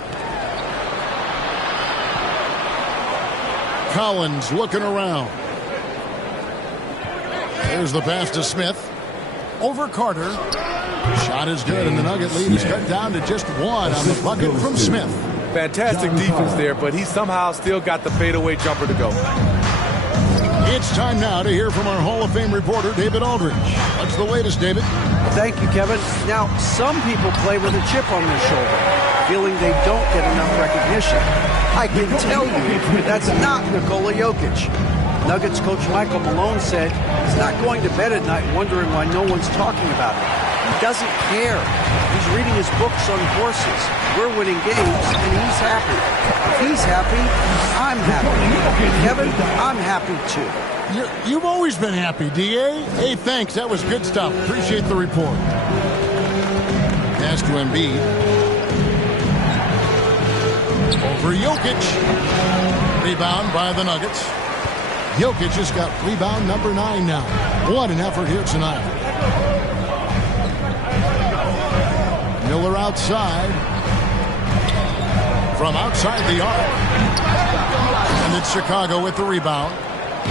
Collins looking around. There's the pass to Smith. Over Carter. Shot is good, and the Nugget lead is cut down to just one on the bucket from Smith. Fantastic defense there, but he somehow still got the fadeaway jumper to go. It's time now to hear from our Hall of Fame reporter, David Aldridge. What's the latest, David? Thank you, Kevin. Now, some people play with a chip on their shoulder, feeling they don't get enough recognition. I can tell you that's not Nikola Jokic. Nuggets coach Michael Malone said he's not going to bed at night wondering why no one's talking about it. He doesn't care. He's reading his books on horses. We're winning games, and he's happy. If he's happy, I'm happy. And Kevin, I'm happy too. You've always been happy, D.A. Hey, thanks. That was good stuff. Appreciate the report. Pass to Embiid. Over Jokic. Rebound by the Nuggets. Jokic has got rebound number 9 now. What an effort here tonight. Miller outside. From outside the arc. And it's Chicago with the rebound.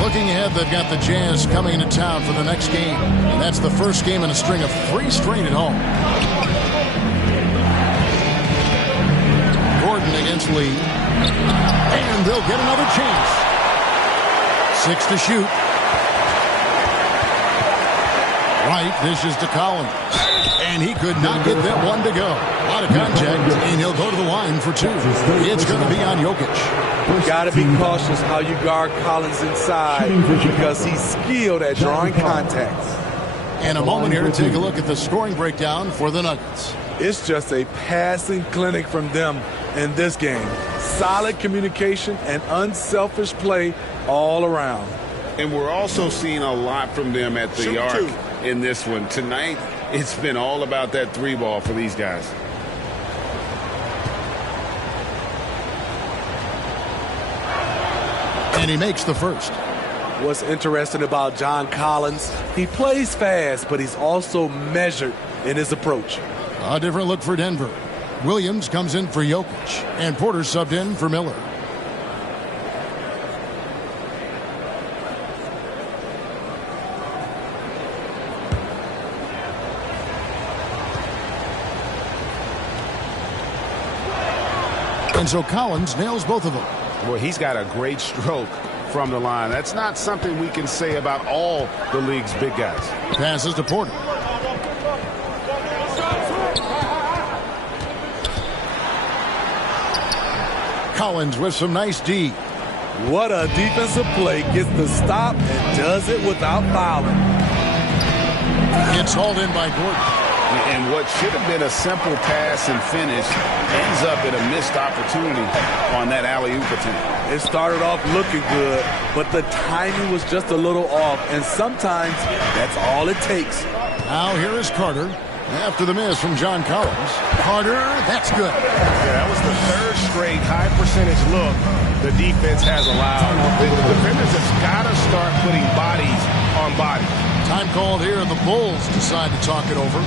Looking ahead, they've got the Jazz coming into town for the next game. And that's the first game in a string of 3 straight at home. Gordon against Lee. And they'll get another chance. 6 to shoot. Wright dishes to Collins. And he could not get that one to go. A lot of contact, and he'll go to the line for 2. It's going to be on Jokic. Got to be cautious how you guard Collins inside because he's skilled at drawing contacts. And a moment here to take a look at the scoring breakdown for the Nuggets. It's just a passing clinic from them in this game. Solid communication and unselfish play all around. And we're also seeing a lot from them at the arc in this one. Tonight, it's been all about that 3 ball for these guys. And he makes the first. What's interesting about John Collins, he plays fast, but he's also measured in his approach. A different look for Denver. Williams comes in for Jokic, and Porter subbed in for Miller. And so Collins nails both of them. Well, he's got a great stroke from the line. That's not something we can say about all the league's big guys. Passes to Porter. Collins with some nice D. What a defensive play. Gets the stop and does it without fouling. It's hauled in by Gordon. And what should have been a simple pass and finish ends up in a missed opportunity on that alley-oop attempt. It started off looking good, but the timing was just a little off, and sometimes that's all it takes. Now here is Carter. After the miss from John Collins. Carter, that's good. Yeah, that was the 3rd straight high-percentage look the defense has allowed. The defenders have got to start putting bodies on bodies. Time called here, and the Bulls decide to talk it over.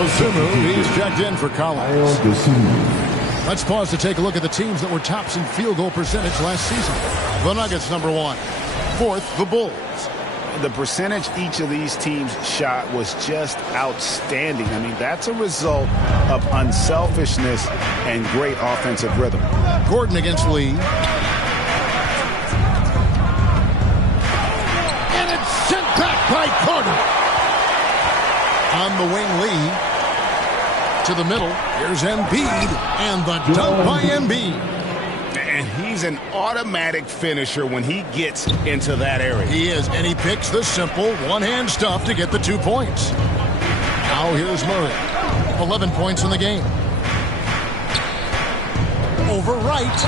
Dosunmu, he's checked in for Collins. Let's pause to take a look at the teams that were tops in field goal percentage last season. The Nuggets, number 1. 4th, the Bulls. The percentage each of these teams shot was just outstanding. I mean, that's a result of unselfishness and great offensive rhythm. Gordon against Lee. And it's sent back by Carter. On the wing, Lee. To the middle. Here's Embiid. And the dunk by Embiid. And he's an automatic finisher when he gets into that area. He is, and he picks the simple one-hand stuff to get the 2 points. Now here's Murray. 11 points in the game. Over right.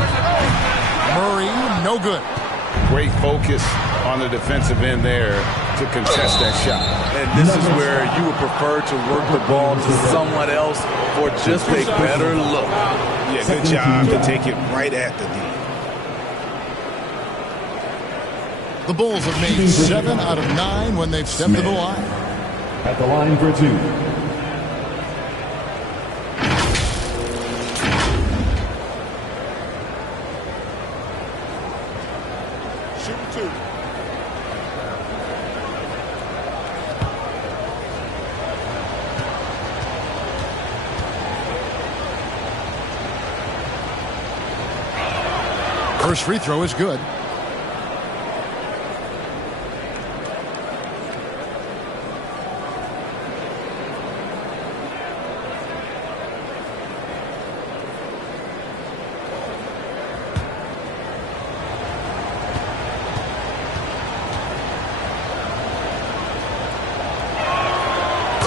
Murray, no good. Great focus on the defensive end there to contest that shot. And this is where you would prefer to work the ball to someone else for just a better look. Yeah, good job to take it right at the D. The Bulls have made 7 out of 9 when they've stepped to the line. At the line for 2. Shoot 2. First free throw is good.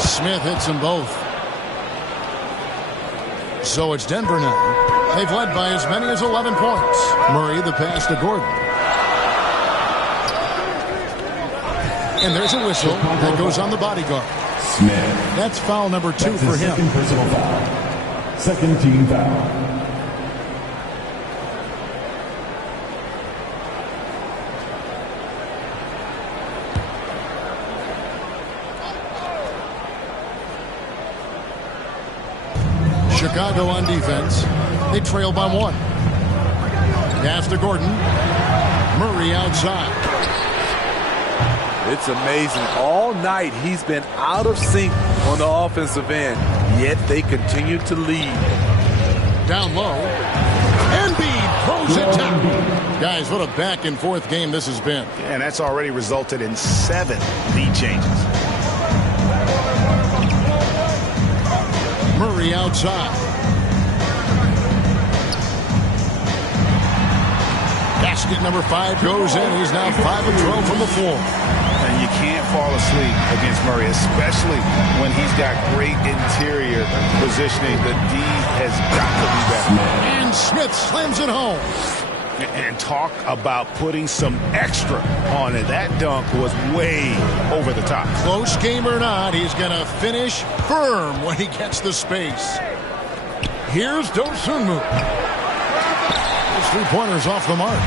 Smith hits them both. So it's Denver now. They've led by as many as 11 points. Murray, the pass to Gordon. And there's a whistle that goes on the bodyguard. Smith. That's foul number 2 That's for his him. second personal foul. Second team foul. Chicago on defense. They trail by 1. Pass to Gordon. Murray outside. It's amazing. All night he's been out of sync on the offensive end, yet they continue to lead. Down low. Embiid throws it down. Guys, what a back and forth game this has been. Yeah, and that's already resulted in 7 lead changes. Murray outside. Basket number 5 goes in. He's now 5 of 12 from the floor. And you can't fall asleep against Murray, especially when he's got great interior positioning. The D has got to be better. And Smith slams it home. And talk about putting some extra on it. That dunk was way over the top. Close game or not, he's going to finish firm when he gets the space. Here's Dosunmu. His 3-pointers off the mark.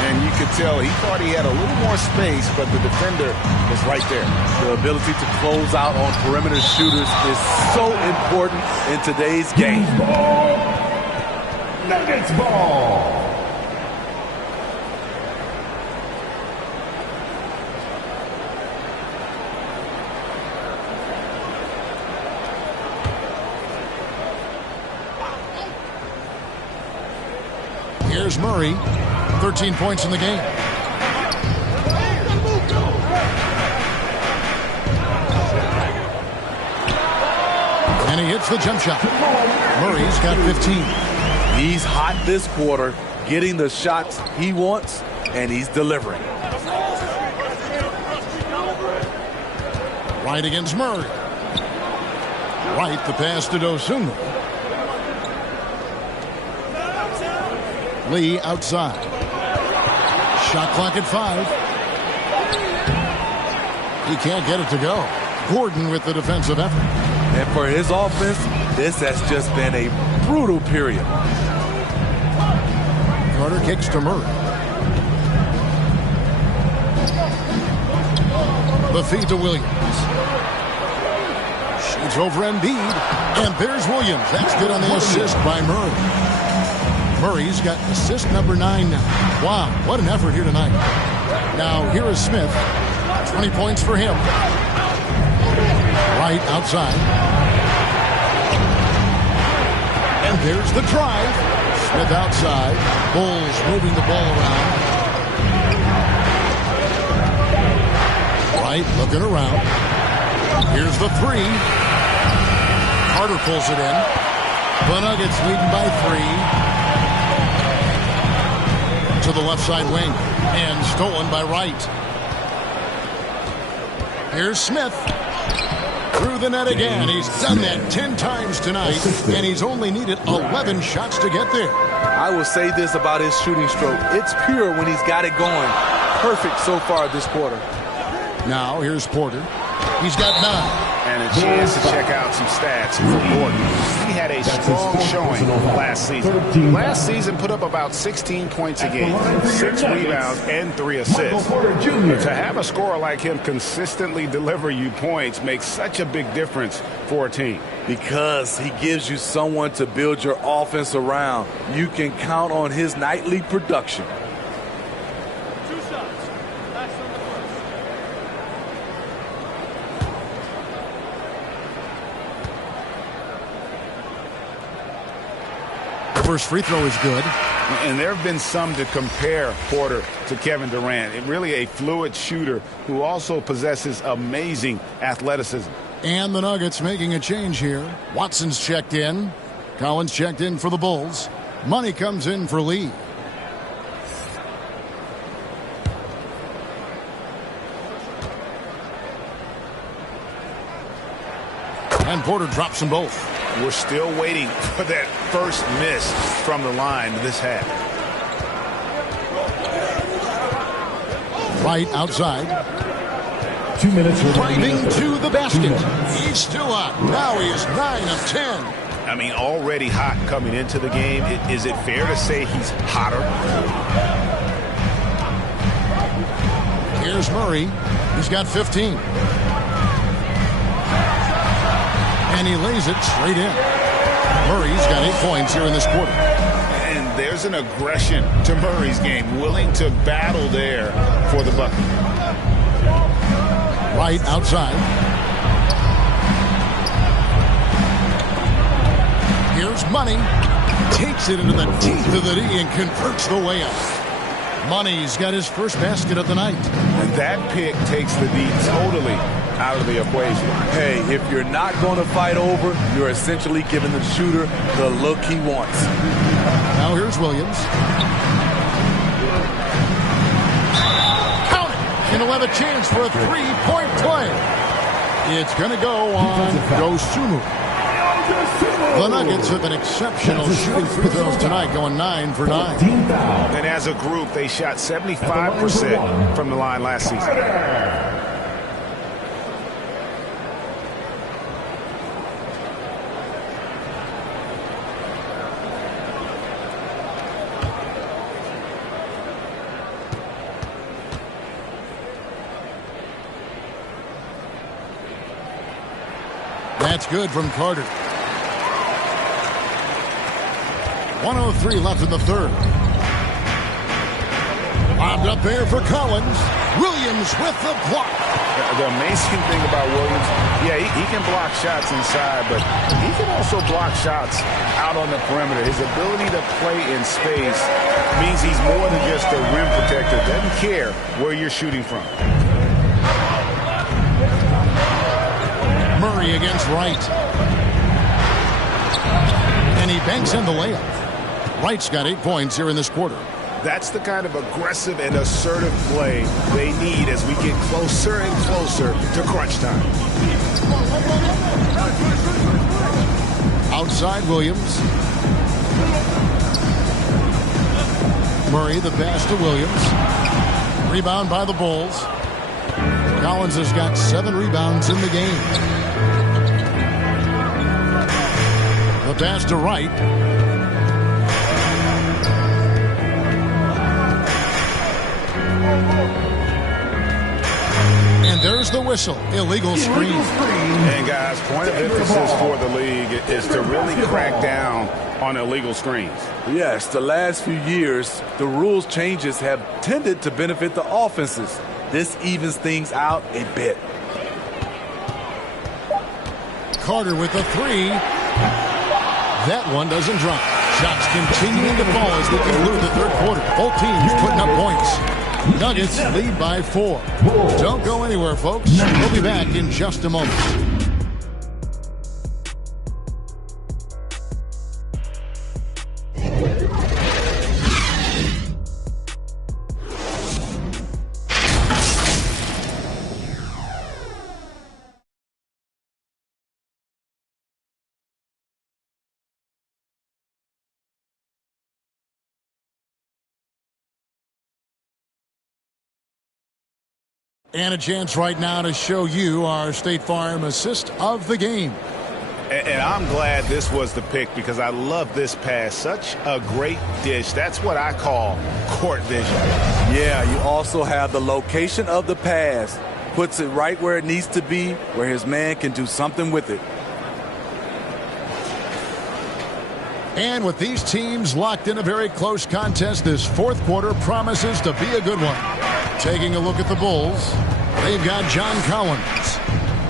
And you could tell he thought he had a little more space, but the defender was right there. The ability to close out on perimeter shooters is so important in today's game. Nuggets ball. Here's Murray. 13 points in the game. And he hits the jump shot. Murray's got 15. He's hot this quarter, getting the shots he wants, and he's delivering. Right against Murray. Right, the pass to Dosunmu. Lee outside. Shot clock at 5. He can't get it to go. Gordon with the defensive effort. And for his offense, this has just been a brutal period. Carter kicks to Murray. The feed to Williams. It's over Embiid. And there's Williams. That's good on the assist by Murray. Murray's got assist number 9 now. Wow, what an effort here tonight. Now, here is Smith. 20 points for him. Right outside. And there's the drive. Smith outside. Bulls moving the ball around. Right, looking around. Here's the 3. Carter pulls it in. The Nuggets leading by 3. To the left side wing. And stolen by Wright. Here's Smith. Through the net again. He's done that 10 times tonight. And he's only needed 11 shots to get there. I will say this about his shooting stroke. It's pure when he's got it going. Perfect so far this quarter. Now, here's Porter. He's got 9. And a chance to check out some stats for Porter. He had a strong showing last season. Last season put up about 16 points a game, 6 rebounds, and 3 assists. But to have a scorer like him consistently deliver you points makes such a big difference for a team. Because he gives you someone to build your offense around. You can count on his nightly production. First free throw is good. And there have been some to compare Porter to Kevin Durant. Really a fluid shooter who also possesses amazing athleticism. And the Nuggets making a change here. Watson's checked in. Collins checked in for the Bulls. Money comes in for Lee. And Porter drops them both. We're still waiting for that first miss from the line this half. Right outside. 2 minutes driving to the basket. He's still up. Now he is 9 of 10. I mean, already hot coming into the game. Is it fair to say he's hotter? Here's Murray. He's got 15. And he lays it straight in. Murray's got 8 points here in this quarter. And there's an aggression to Murray's game, willing to battle there for the bucket. Right outside. Here's Money. Takes it into the teeth of the D and converts the layup. Money's got his first basket of the night. And that pick takes the D totally out of the equation. Hey, if you're not going to fight over, you're essentially giving the shooter the look he wants. Now here's Williams. Count it! And he'll have a chance for a 3-point play. It's going to go on Dosunmu. The Nuggets have been exceptional shooting free throws tonight, going 9 for 9. And as a group, they shot 75% from the line last season. That's good from Carter. 1:03 left in the third. Lobbed up there for Collins. Williams with the block. The amazing thing about Williams, yeah, he can block shots inside, but he can also block shots out on the perimeter. His ability to play in space means he's more than just a rim protector. Doesn't care where you're shooting from. Murray against Wright. And he banks in the layup. Wright's got 8 points here in this quarter. That's the kind of aggressive and assertive play they need as we get closer and closer to crunch time. Outside Williams. Murray, the pass to Williams. Rebound by the Bulls. Collins has got 7 rebounds in the game. The pass to Wright. And And there's the whistle. Illegal screen. And guys, point of emphasis for the league is to really crack down on illegal screens. Yes, the last few years, the rules changes have tended to benefit the offenses. This evens things out a bit. Carter with a three. That one doesn't drop. Shots continuing to fall as we conclude the third quarter. Both teams putting up points. Nuggets lead by 4. Don't go anywhere, folks. We'll be back in just a moment. And a chance right now to show you our State Farm assist of the game. And I'm glad this was the pick because I love this pass. Such a great dish. That's what I call court vision. Yeah, you also have the location of the pass. Puts it right where it needs to be, where his man can do something with it. And with these teams locked in a very close contest, this fourth quarter promises to be a good one. Taking a look at the Bulls, they've got John Collins.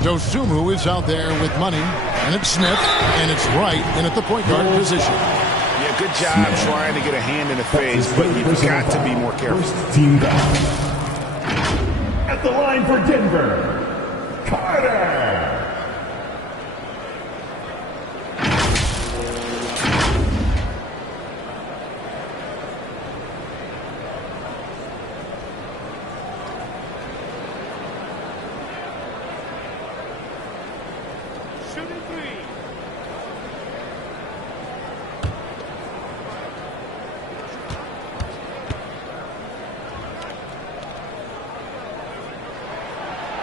Dosunmu is out there with money, and it's Smith, and it's Wright in at the point guard position. Yeah, good job trying to get a hand in the face, but you've got to be more careful. Team down. At the line for Denver, Carter.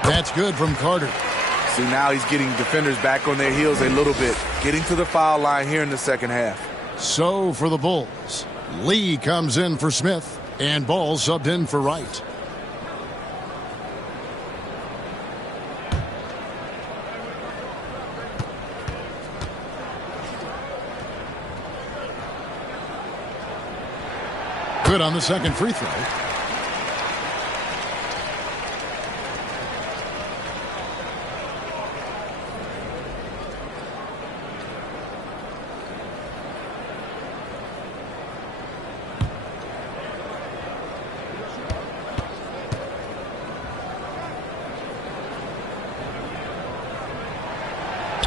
That's good from Carter. See, now he's getting defenders back on their heels a little bit. Getting to the foul line here in the second half. So for the Bulls, Lee comes in for Smith, and Ball subbed in for Wright. Good on the second free throw.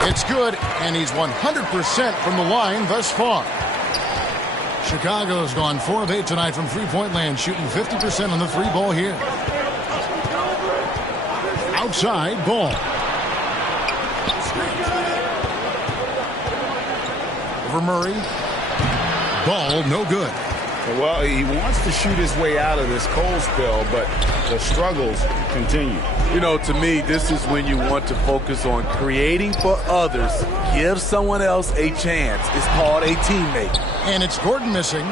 It's good, and he's 100% from the line thus far. Chicago's gone 4 of 8 tonight from three-point land, shooting 50% on the three ball here. Outside, Ball. Over Murray. Ball, no good. Well, he wants to shoot his way out of this cold spell, but the struggles continue. You know, to me, this is when you want to focus on creating for others. Give someone else a chance. It's called a teammate. And it's Gordon missing.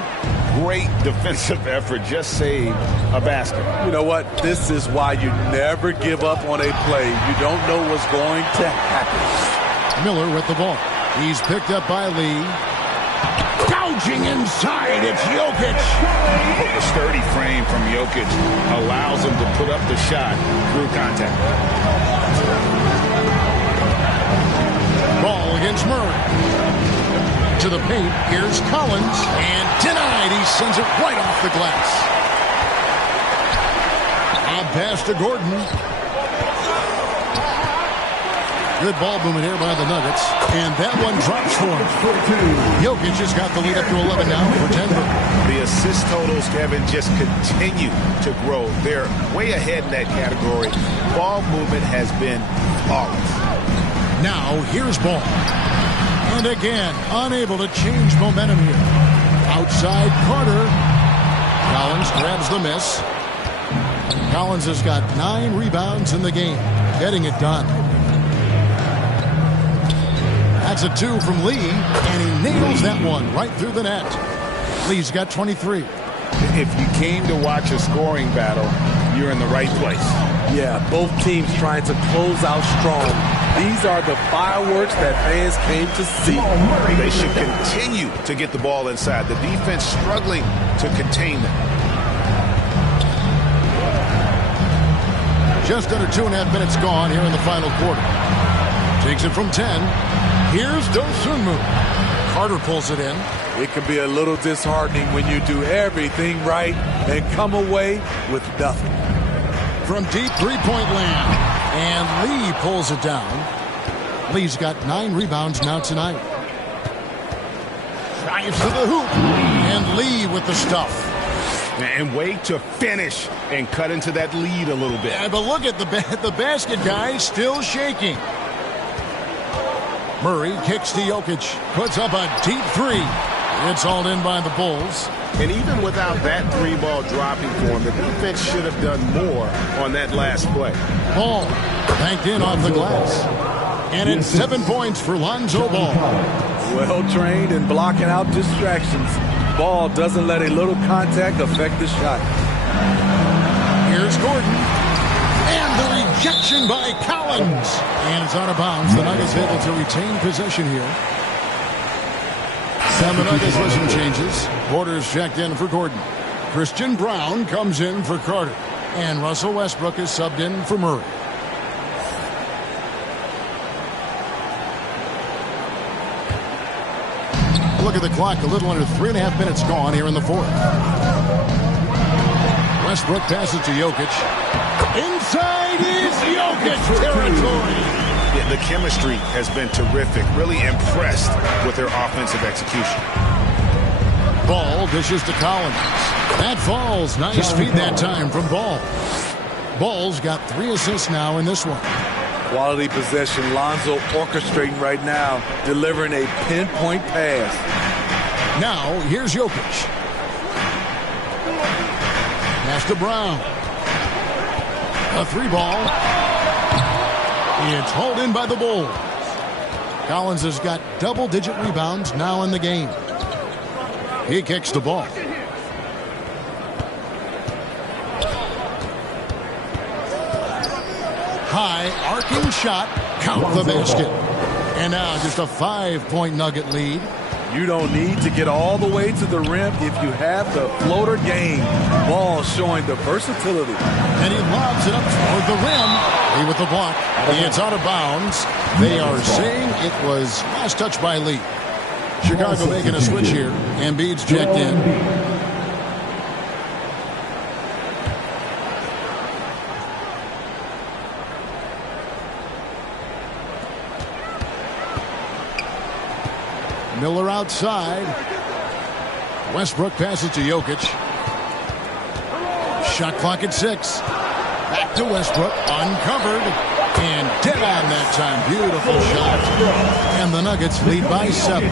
Great defensive effort. Just saved a basket. You know what? This is why you never give up on a play. You don't know what's going to happen. Miller with the ball. He's picked up by Lee. Gouging inside, it's Jokic. The sturdy frame from Jokic allows him to put up the shot through contact. Ball against Murray. To the paint, here's Collins, and denied. He sends it right off the glass. A pass to Gordon. Good ball movement here by the Nuggets. And that one drops for him. Jokic has got the lead up to 11 now for Denver. The assist totals, Kevin, just continue to grow. They're way ahead in that category. Ball movement has been flawless. Now, here's Ball. And again, unable to change momentum here. Outside Carter. Collins grabs the miss. Collins has got 9 rebounds in the game. Getting it done. That's a 2 from Lee, and he nails that one right through the net. Lee's got 23. If you came to watch a scoring battle, you're in the right place. Yeah, both teams trying to close out strong. These are the fireworks that fans came to see. They should continue to get the ball inside. The defense struggling to contain them. Just under 2.5 minutes gone here in the final quarter. Takes it from 10. Here's Dosunmu. Carter pulls it in. It can be a little disheartening when you do everything right and come away with nothing. From deep three-point land. And Lee pulls it down. Lee's got 9 rebounds now tonight. Drives to the hoop. And Lee with the stuff. And way to finish and cut into that lead a little bit. Yeah, but look at the basket guy still shaking. Murray kicks to Jokic. Puts up a deep three. It's all in by the Bulls. And even without that 3-ball dropping for him, the defense should have done more on that last play. Ball banked in off the glass. And it's 7 points for Lonzo Ball. Well trained in blocking out distractions. Ball doesn't let a little contact affect the shot. Here's Gordon. And the rejection by Collins. And it's out of bounds. The Nuggets able to retain possession here. And the Nuggets with some changes. Porter's checked in for Gordon. Christian Brown comes in for Carter. And Russell Westbrook is subbed in for Murray. Look at the clock. A little under 3.5 minutes gone here in the fourth. Westbrook passes to Jokic. Inside is Jokic territory. Yeah, the chemistry has been terrific. Really impressed with their offensive execution. Ball dishes to Collins. That falls. Nice feed that time from Ball. Ball's got 3 assists now in this one. Quality possession. Lonzo orchestrating right now, delivering a pinpoint pass. Now, here's Jokic. Pass to Brown. A 3-ball. It's hauled in by the Bulls. Collins has got double-digit rebounds now in the game. He kicks the ball. High arcing shot. Count the basket. And now just a 5-point Nugget lead. You don't need to get all the way to the rim if you have the floater game. Ball showing the versatility. And he lobs it up toward the rim. Lee with the block. It's out of bounds. They are saying it was last touch by Lee. Chicago making a switch here. Embiid's checked in. Miller outside. Westbrook passes to Jokic. Shot clock at 6. Back to Westbrook. Uncovered. And dead on that time. Beautiful shot. And the Nuggets lead by 7.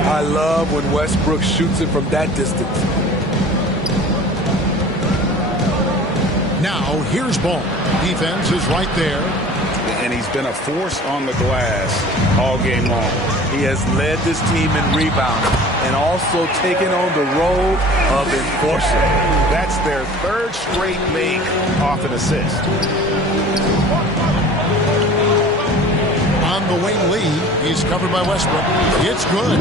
I love when Westbrook shoots it from that distance. Now, here's Ball. Defense is right there. And he's been a force on the glass all game long. He has led this team in rebounding and also taken on the role of enforcer. That's their 3rd straight make off an assist. On the wing, Lee. He's covered by Westbrook. It's good.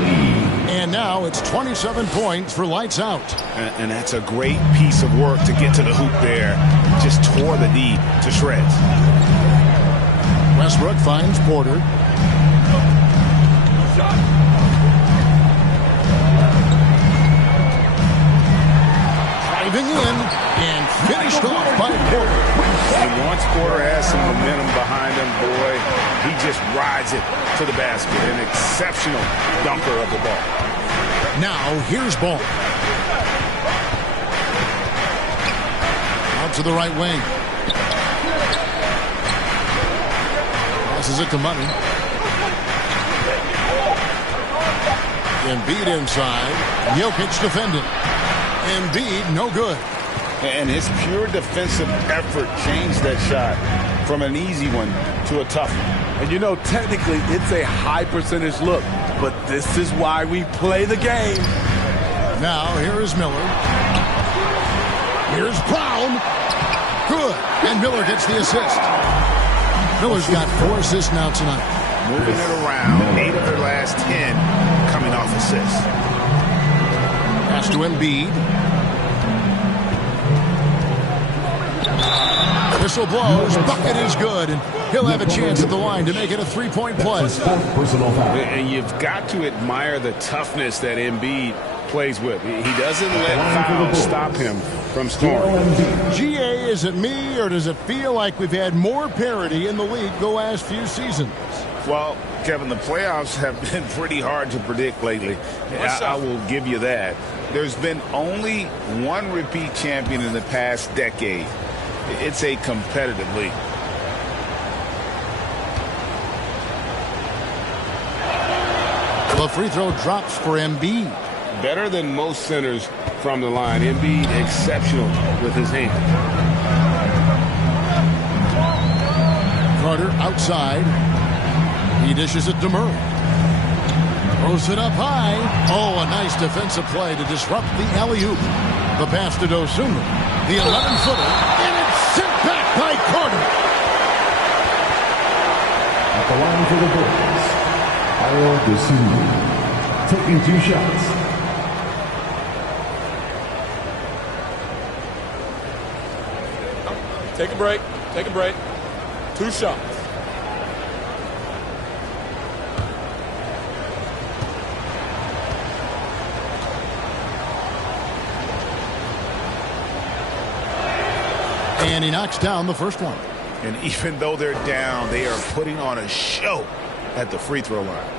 And now it's 27 points for lights out. And that's a great piece of work to get to the hoop there. Just tore the D to shreds. Westbrook finds Porter. Driving in and finished off by Porter. And once Porter has some momentum behind him, boy, he just rides it to the basket. An exceptional dunker of the ball. Now here's Ball. Out to the right wing. Passes it to Money. Embiid inside. Jokic defending. Embiid no good. And his pure defensive effort changed that shot from an easy one to a tough one. And you know, technically, it's a high percentage look, but this is why we play the game. Now, here is Miller. Here's Brown. Good. And Miller gets the assist. Miller's got 4 assists now tonight. Moving it around. 8 of their last 10 coming off assists. Pass to Embiid. Whistle blows. Bucket is good. And he'll have a chance at the line to make it a 3-point play. And you've got to admire the toughness that Embiid plays with. He doesn't let fouls stop him from scoring. GA, is it me, or does it feel like we've had more parity in the league the last few seasons? Well, Kevin, the playoffs have been pretty hard to predict lately. I will give you that. There's been only one repeat champion in the past decade. It's a competitive league. The free throw drops for Embiid. Better than most centers from the line. Embiid exceptional with his hand. Carter outside. He dishes it to Murray. Throws it up high. Oh, a nice defensive play to disrupt the alley-oop. The pass to Dosunmu. The 11-footer. And it's sent back by Carter. At the line for the Bulls, Ayo Dosunmu taking 2 shots. Take a break. Take a break. 2 shots. And he knocks down the first one. And even though they're down, they are putting on a show at the free throw line.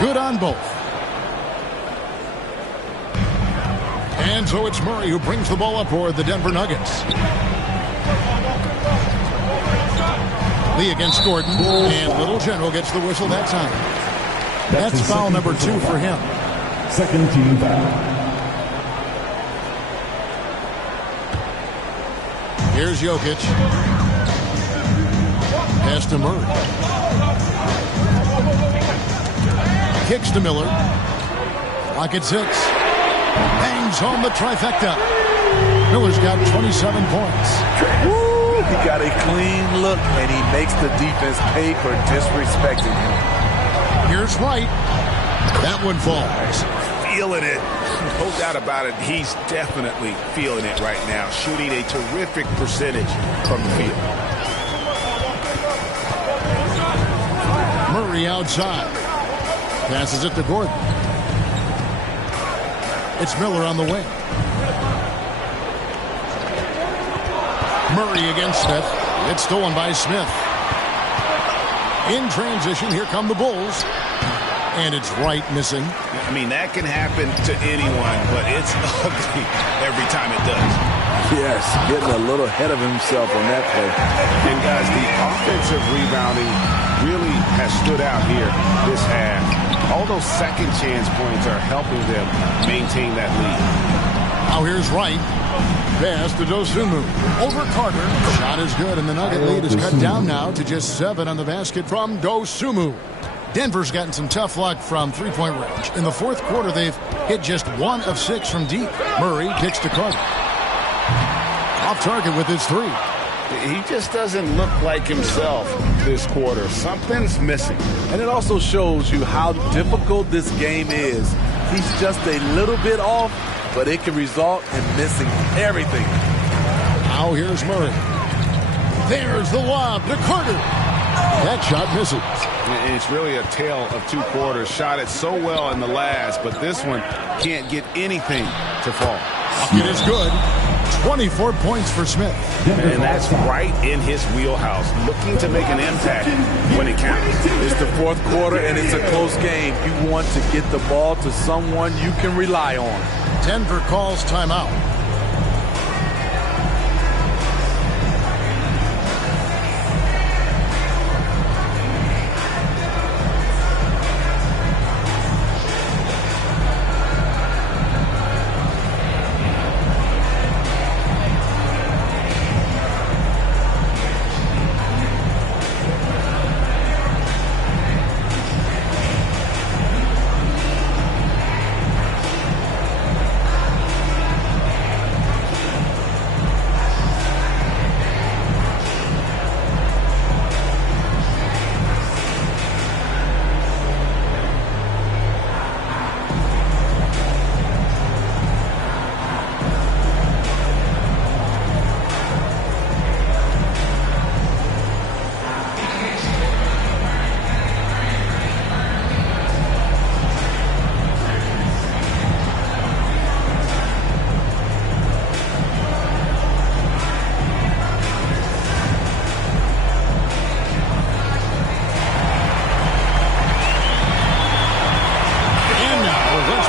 Good on both. And so it's Murray who brings the ball up for the Denver Nuggets. Lee against Gordon, and Little General gets the whistle that time. That's foul number 2 for him. Second team foul. Here's Jokic. Pass to Murray. Kicks to Miller. Clock at 6. Bangs home the trifecta. Miller's got 27 points. Woo, he got a clean look, and he makes the defense pay for disrespecting him. Here's Wright. That one falls. Feeling it. No doubt about it. He's definitely feeling it right now. Shooting a terrific percentage from the field. Murray outside. Passes it to Gordon. It's Miller on the wing. Murray against Smith. It's stolen by Smith. In transition, here come the Bulls. And it's Wright missing. I mean, that can happen to anyone, but it's ugly every time it does. Yes, getting a little ahead of himself on that play. And guys, the offensive rebounding really has stood out here this half. All those second chance points are helping them maintain that lead. Now here's Wright. Pass to Dosunmu. Over Carter. Shot is good, and the Nugget lead is cut down now to just 7 on the basket from Dosunmu. Denver's gotten some tough luck from three-point range. In the fourth quarter, they've hit just 1 of 6 from deep. Murray kicks to Carter. Off target with his 3. He just doesn't look like himself this quarter. Something's missing. And it also shows you how difficult this game is. He's just a little bit off, but it can result in missing everything. Now here's Murray. There's the lob to Carter. That shot misses. And it's really a tale of 2 quarters. Shot it so well in the last, but this one can't get anything to fall. Bucket is good. 24 points for Smith. And that's right in his wheelhouse. Looking to make an impact when it counts. It's the fourth quarter, and it's a close game. You want to get the ball to someone you can rely on. Denver calls timeout.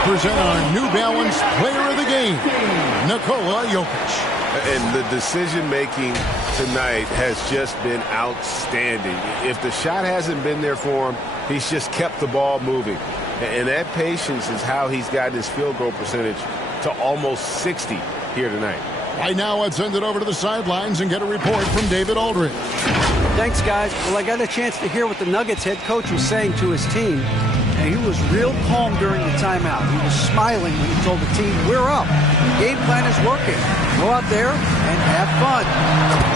present our New Balance Player of the Game, Nikola Jokic. And the decision-making tonight has just been outstanding. If the shot hasn't been there for him, he's just kept the ball moving. And that patience is how he's gotten his field goal percentage to almost 60 here tonight. Right now, let's send it over to the sidelines and get a report from David Aldridge. Thanks, guys. Well, I got a chance to hear what the Nuggets head coach was saying to his team. And he was real calm during the timeout. He was smiling when he told the team, we're up. The game plan is working. Go out there and have fun.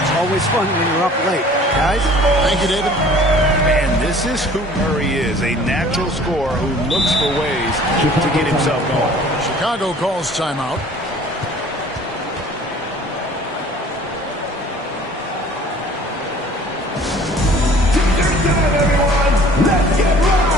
It's always fun when you're up late. Guys? Thank you, David. And this is who Murray is, a natural scorer who looks for ways to get himself going. Chicago calls timeout. Let's get wild!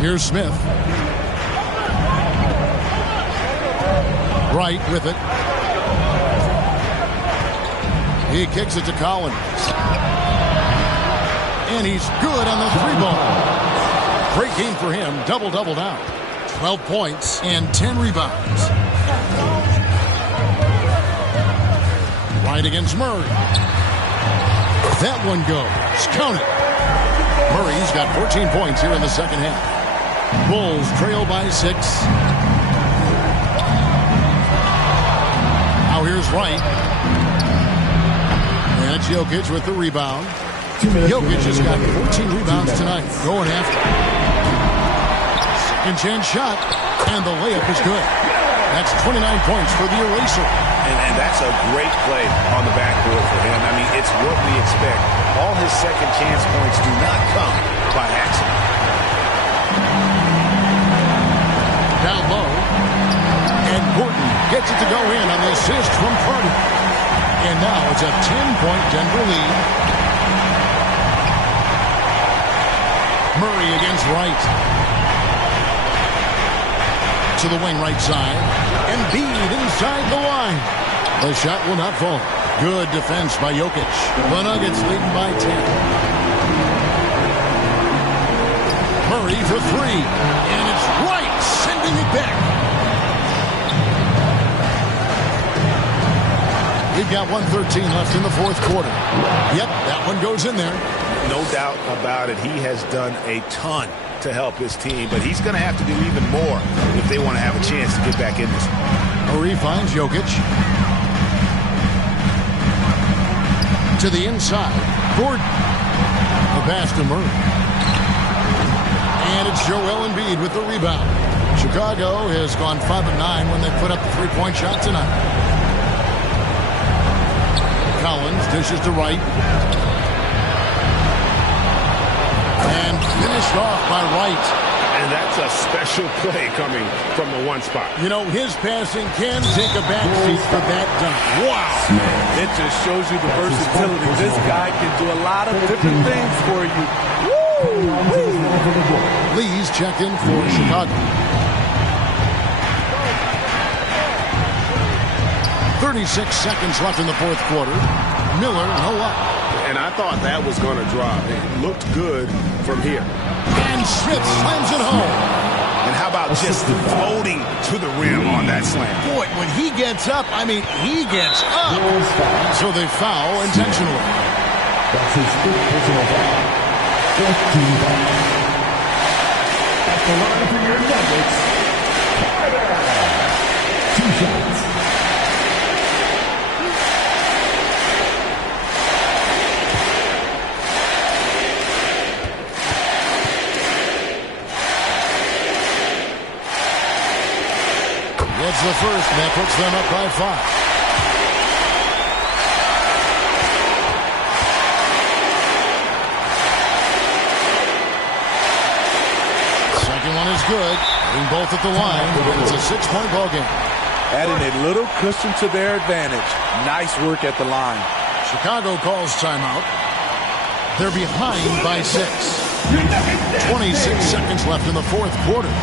Here's Smith. Wright with it. He kicks it to Collins. And he's good on the three ball. Great game for him. Double-double now. 12 points and 10 rebounds. Wright against Murray. That one goes. Count it. Murray's got 14 points here in the second half. Bulls trail by 6. Now here's Wright. And it's Jokic with the rebound. Jokic has got 14 rebounds tonight. Going after. Second chance shot. And the layup is good. That's 29 points for the eraser. And that's a great play on the backboard for him. I mean, it's what we expect. All his second chance points do not come by accident. Down low. And Gordon gets it to go in on the assist from Carter. And now it's a 10-point Denver lead. Murray against Wright. To the wing right side. Embiid inside the line. The shot will not fall. Good defense by Jokic. The Nuggets leading by 10. Murray for 3. And it's Wright sending it back. We've got 1:13 left in the fourth quarter. Yep, that one goes in there. No doubt about it. He has done a ton to help his team, but he's going to have to do even more if they want to have a chance to get back in this one. Murray finds Jokic. To the inside. Gordon. The pass to Murray. And it's Joel Embiid with the rebound. Chicago has gone 5 of 9 when they put up the three-point shot tonight. Collins dishes to Wright. And finished off by Wright. And that's a special play coming from the one spot. You know, his passing can take a backseat for that dunk. Wow. It just shows you the versatility. This guy can do a lot of different things for you. Woo! Lee's checked in for Chicago. 36 seconds left in the fourth quarter. Miller, no luck. and I thought that was going to drop. It looked good from here. And Smith slams it home. And how about just floating to the rim on that slam? Boy, when he gets up, I mean, he gets up. So they foul intentionally. That's his fifth personal foul. 15 foul. At the line for your Nuggets, Carter. 2 shots. Gets the first, and that puts them up by 5. Second one is good. Hitting both at the line. It's a 6-point ball game. Adding a little cushion to their advantage. Nice work at the line. Chicago calls timeout. They're behind by 6. 26 seconds left in the fourth quarter.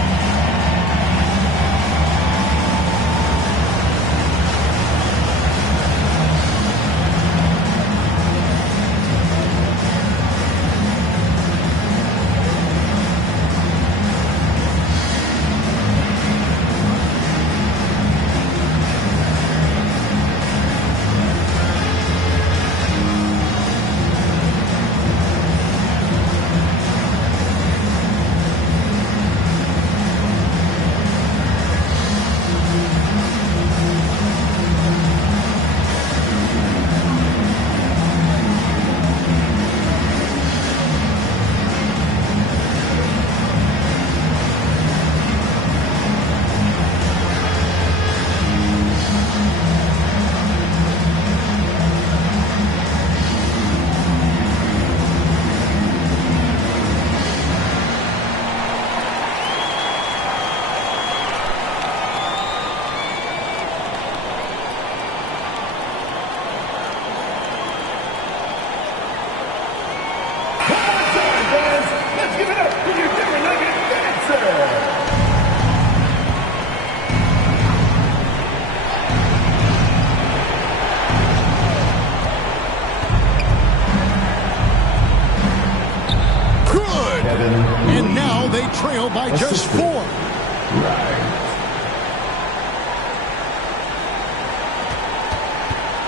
Trail by just 4.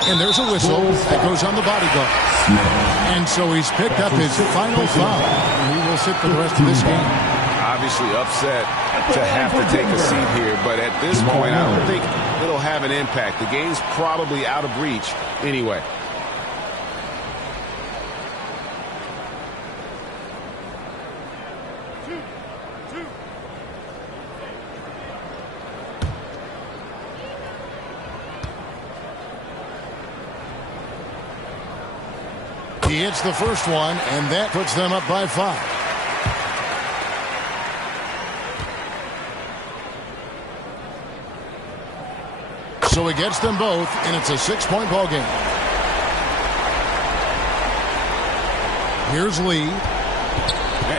And there's a whistle that goes on the bodyguard. And so he's picked up his final foul. And he will sit for the rest of this game. Obviously upset to have to take a seat here, but at this point, I don't think it'll have an impact. The game's probably out of reach anyway. He hits the first one, and that puts them up by 5. So he gets them both, and it's a 6-point ball game. Here's Lee.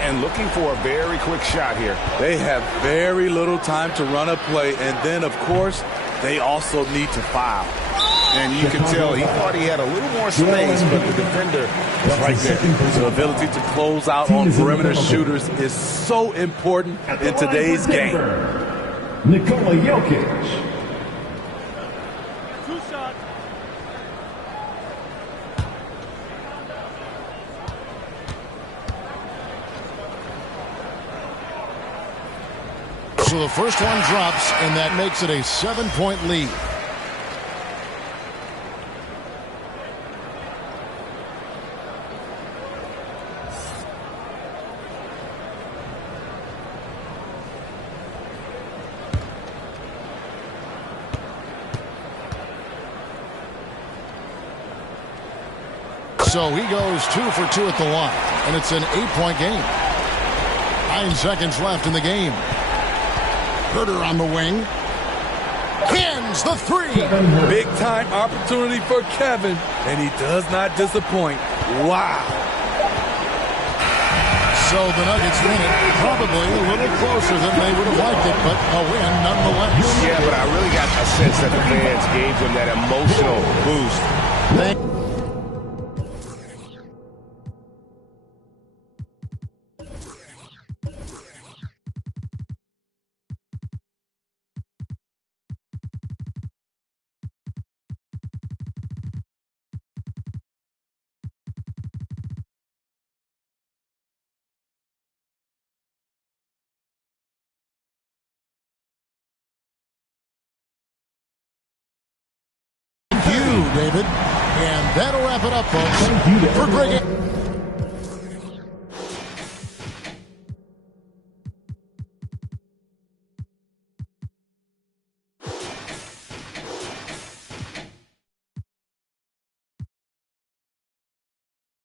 And looking for a very quick shot here. They have very little time to run a play, and then, of course, they also need to foul. And you can tell he thought he had a little more space, but the defender is right there. The ability to close out on perimeter shooters is so important in today's game. Nikola Jokic. 2 shots. So the first one drops, and that makes it a 7-point lead. So he goes 2 for 2 at the line, and it's an 8-point game. 9 seconds left in the game. Herter on the wing. Hins the 3. Big time opportunity for Kevin, and he does not disappoint. Wow. So the Nuggets win it, probably a little closer than they would have liked it, but a win nonetheless. Yeah, but I really got a sense that the fans gave them that emotional boost. David. And that'll wrap it up, folks. For Greg.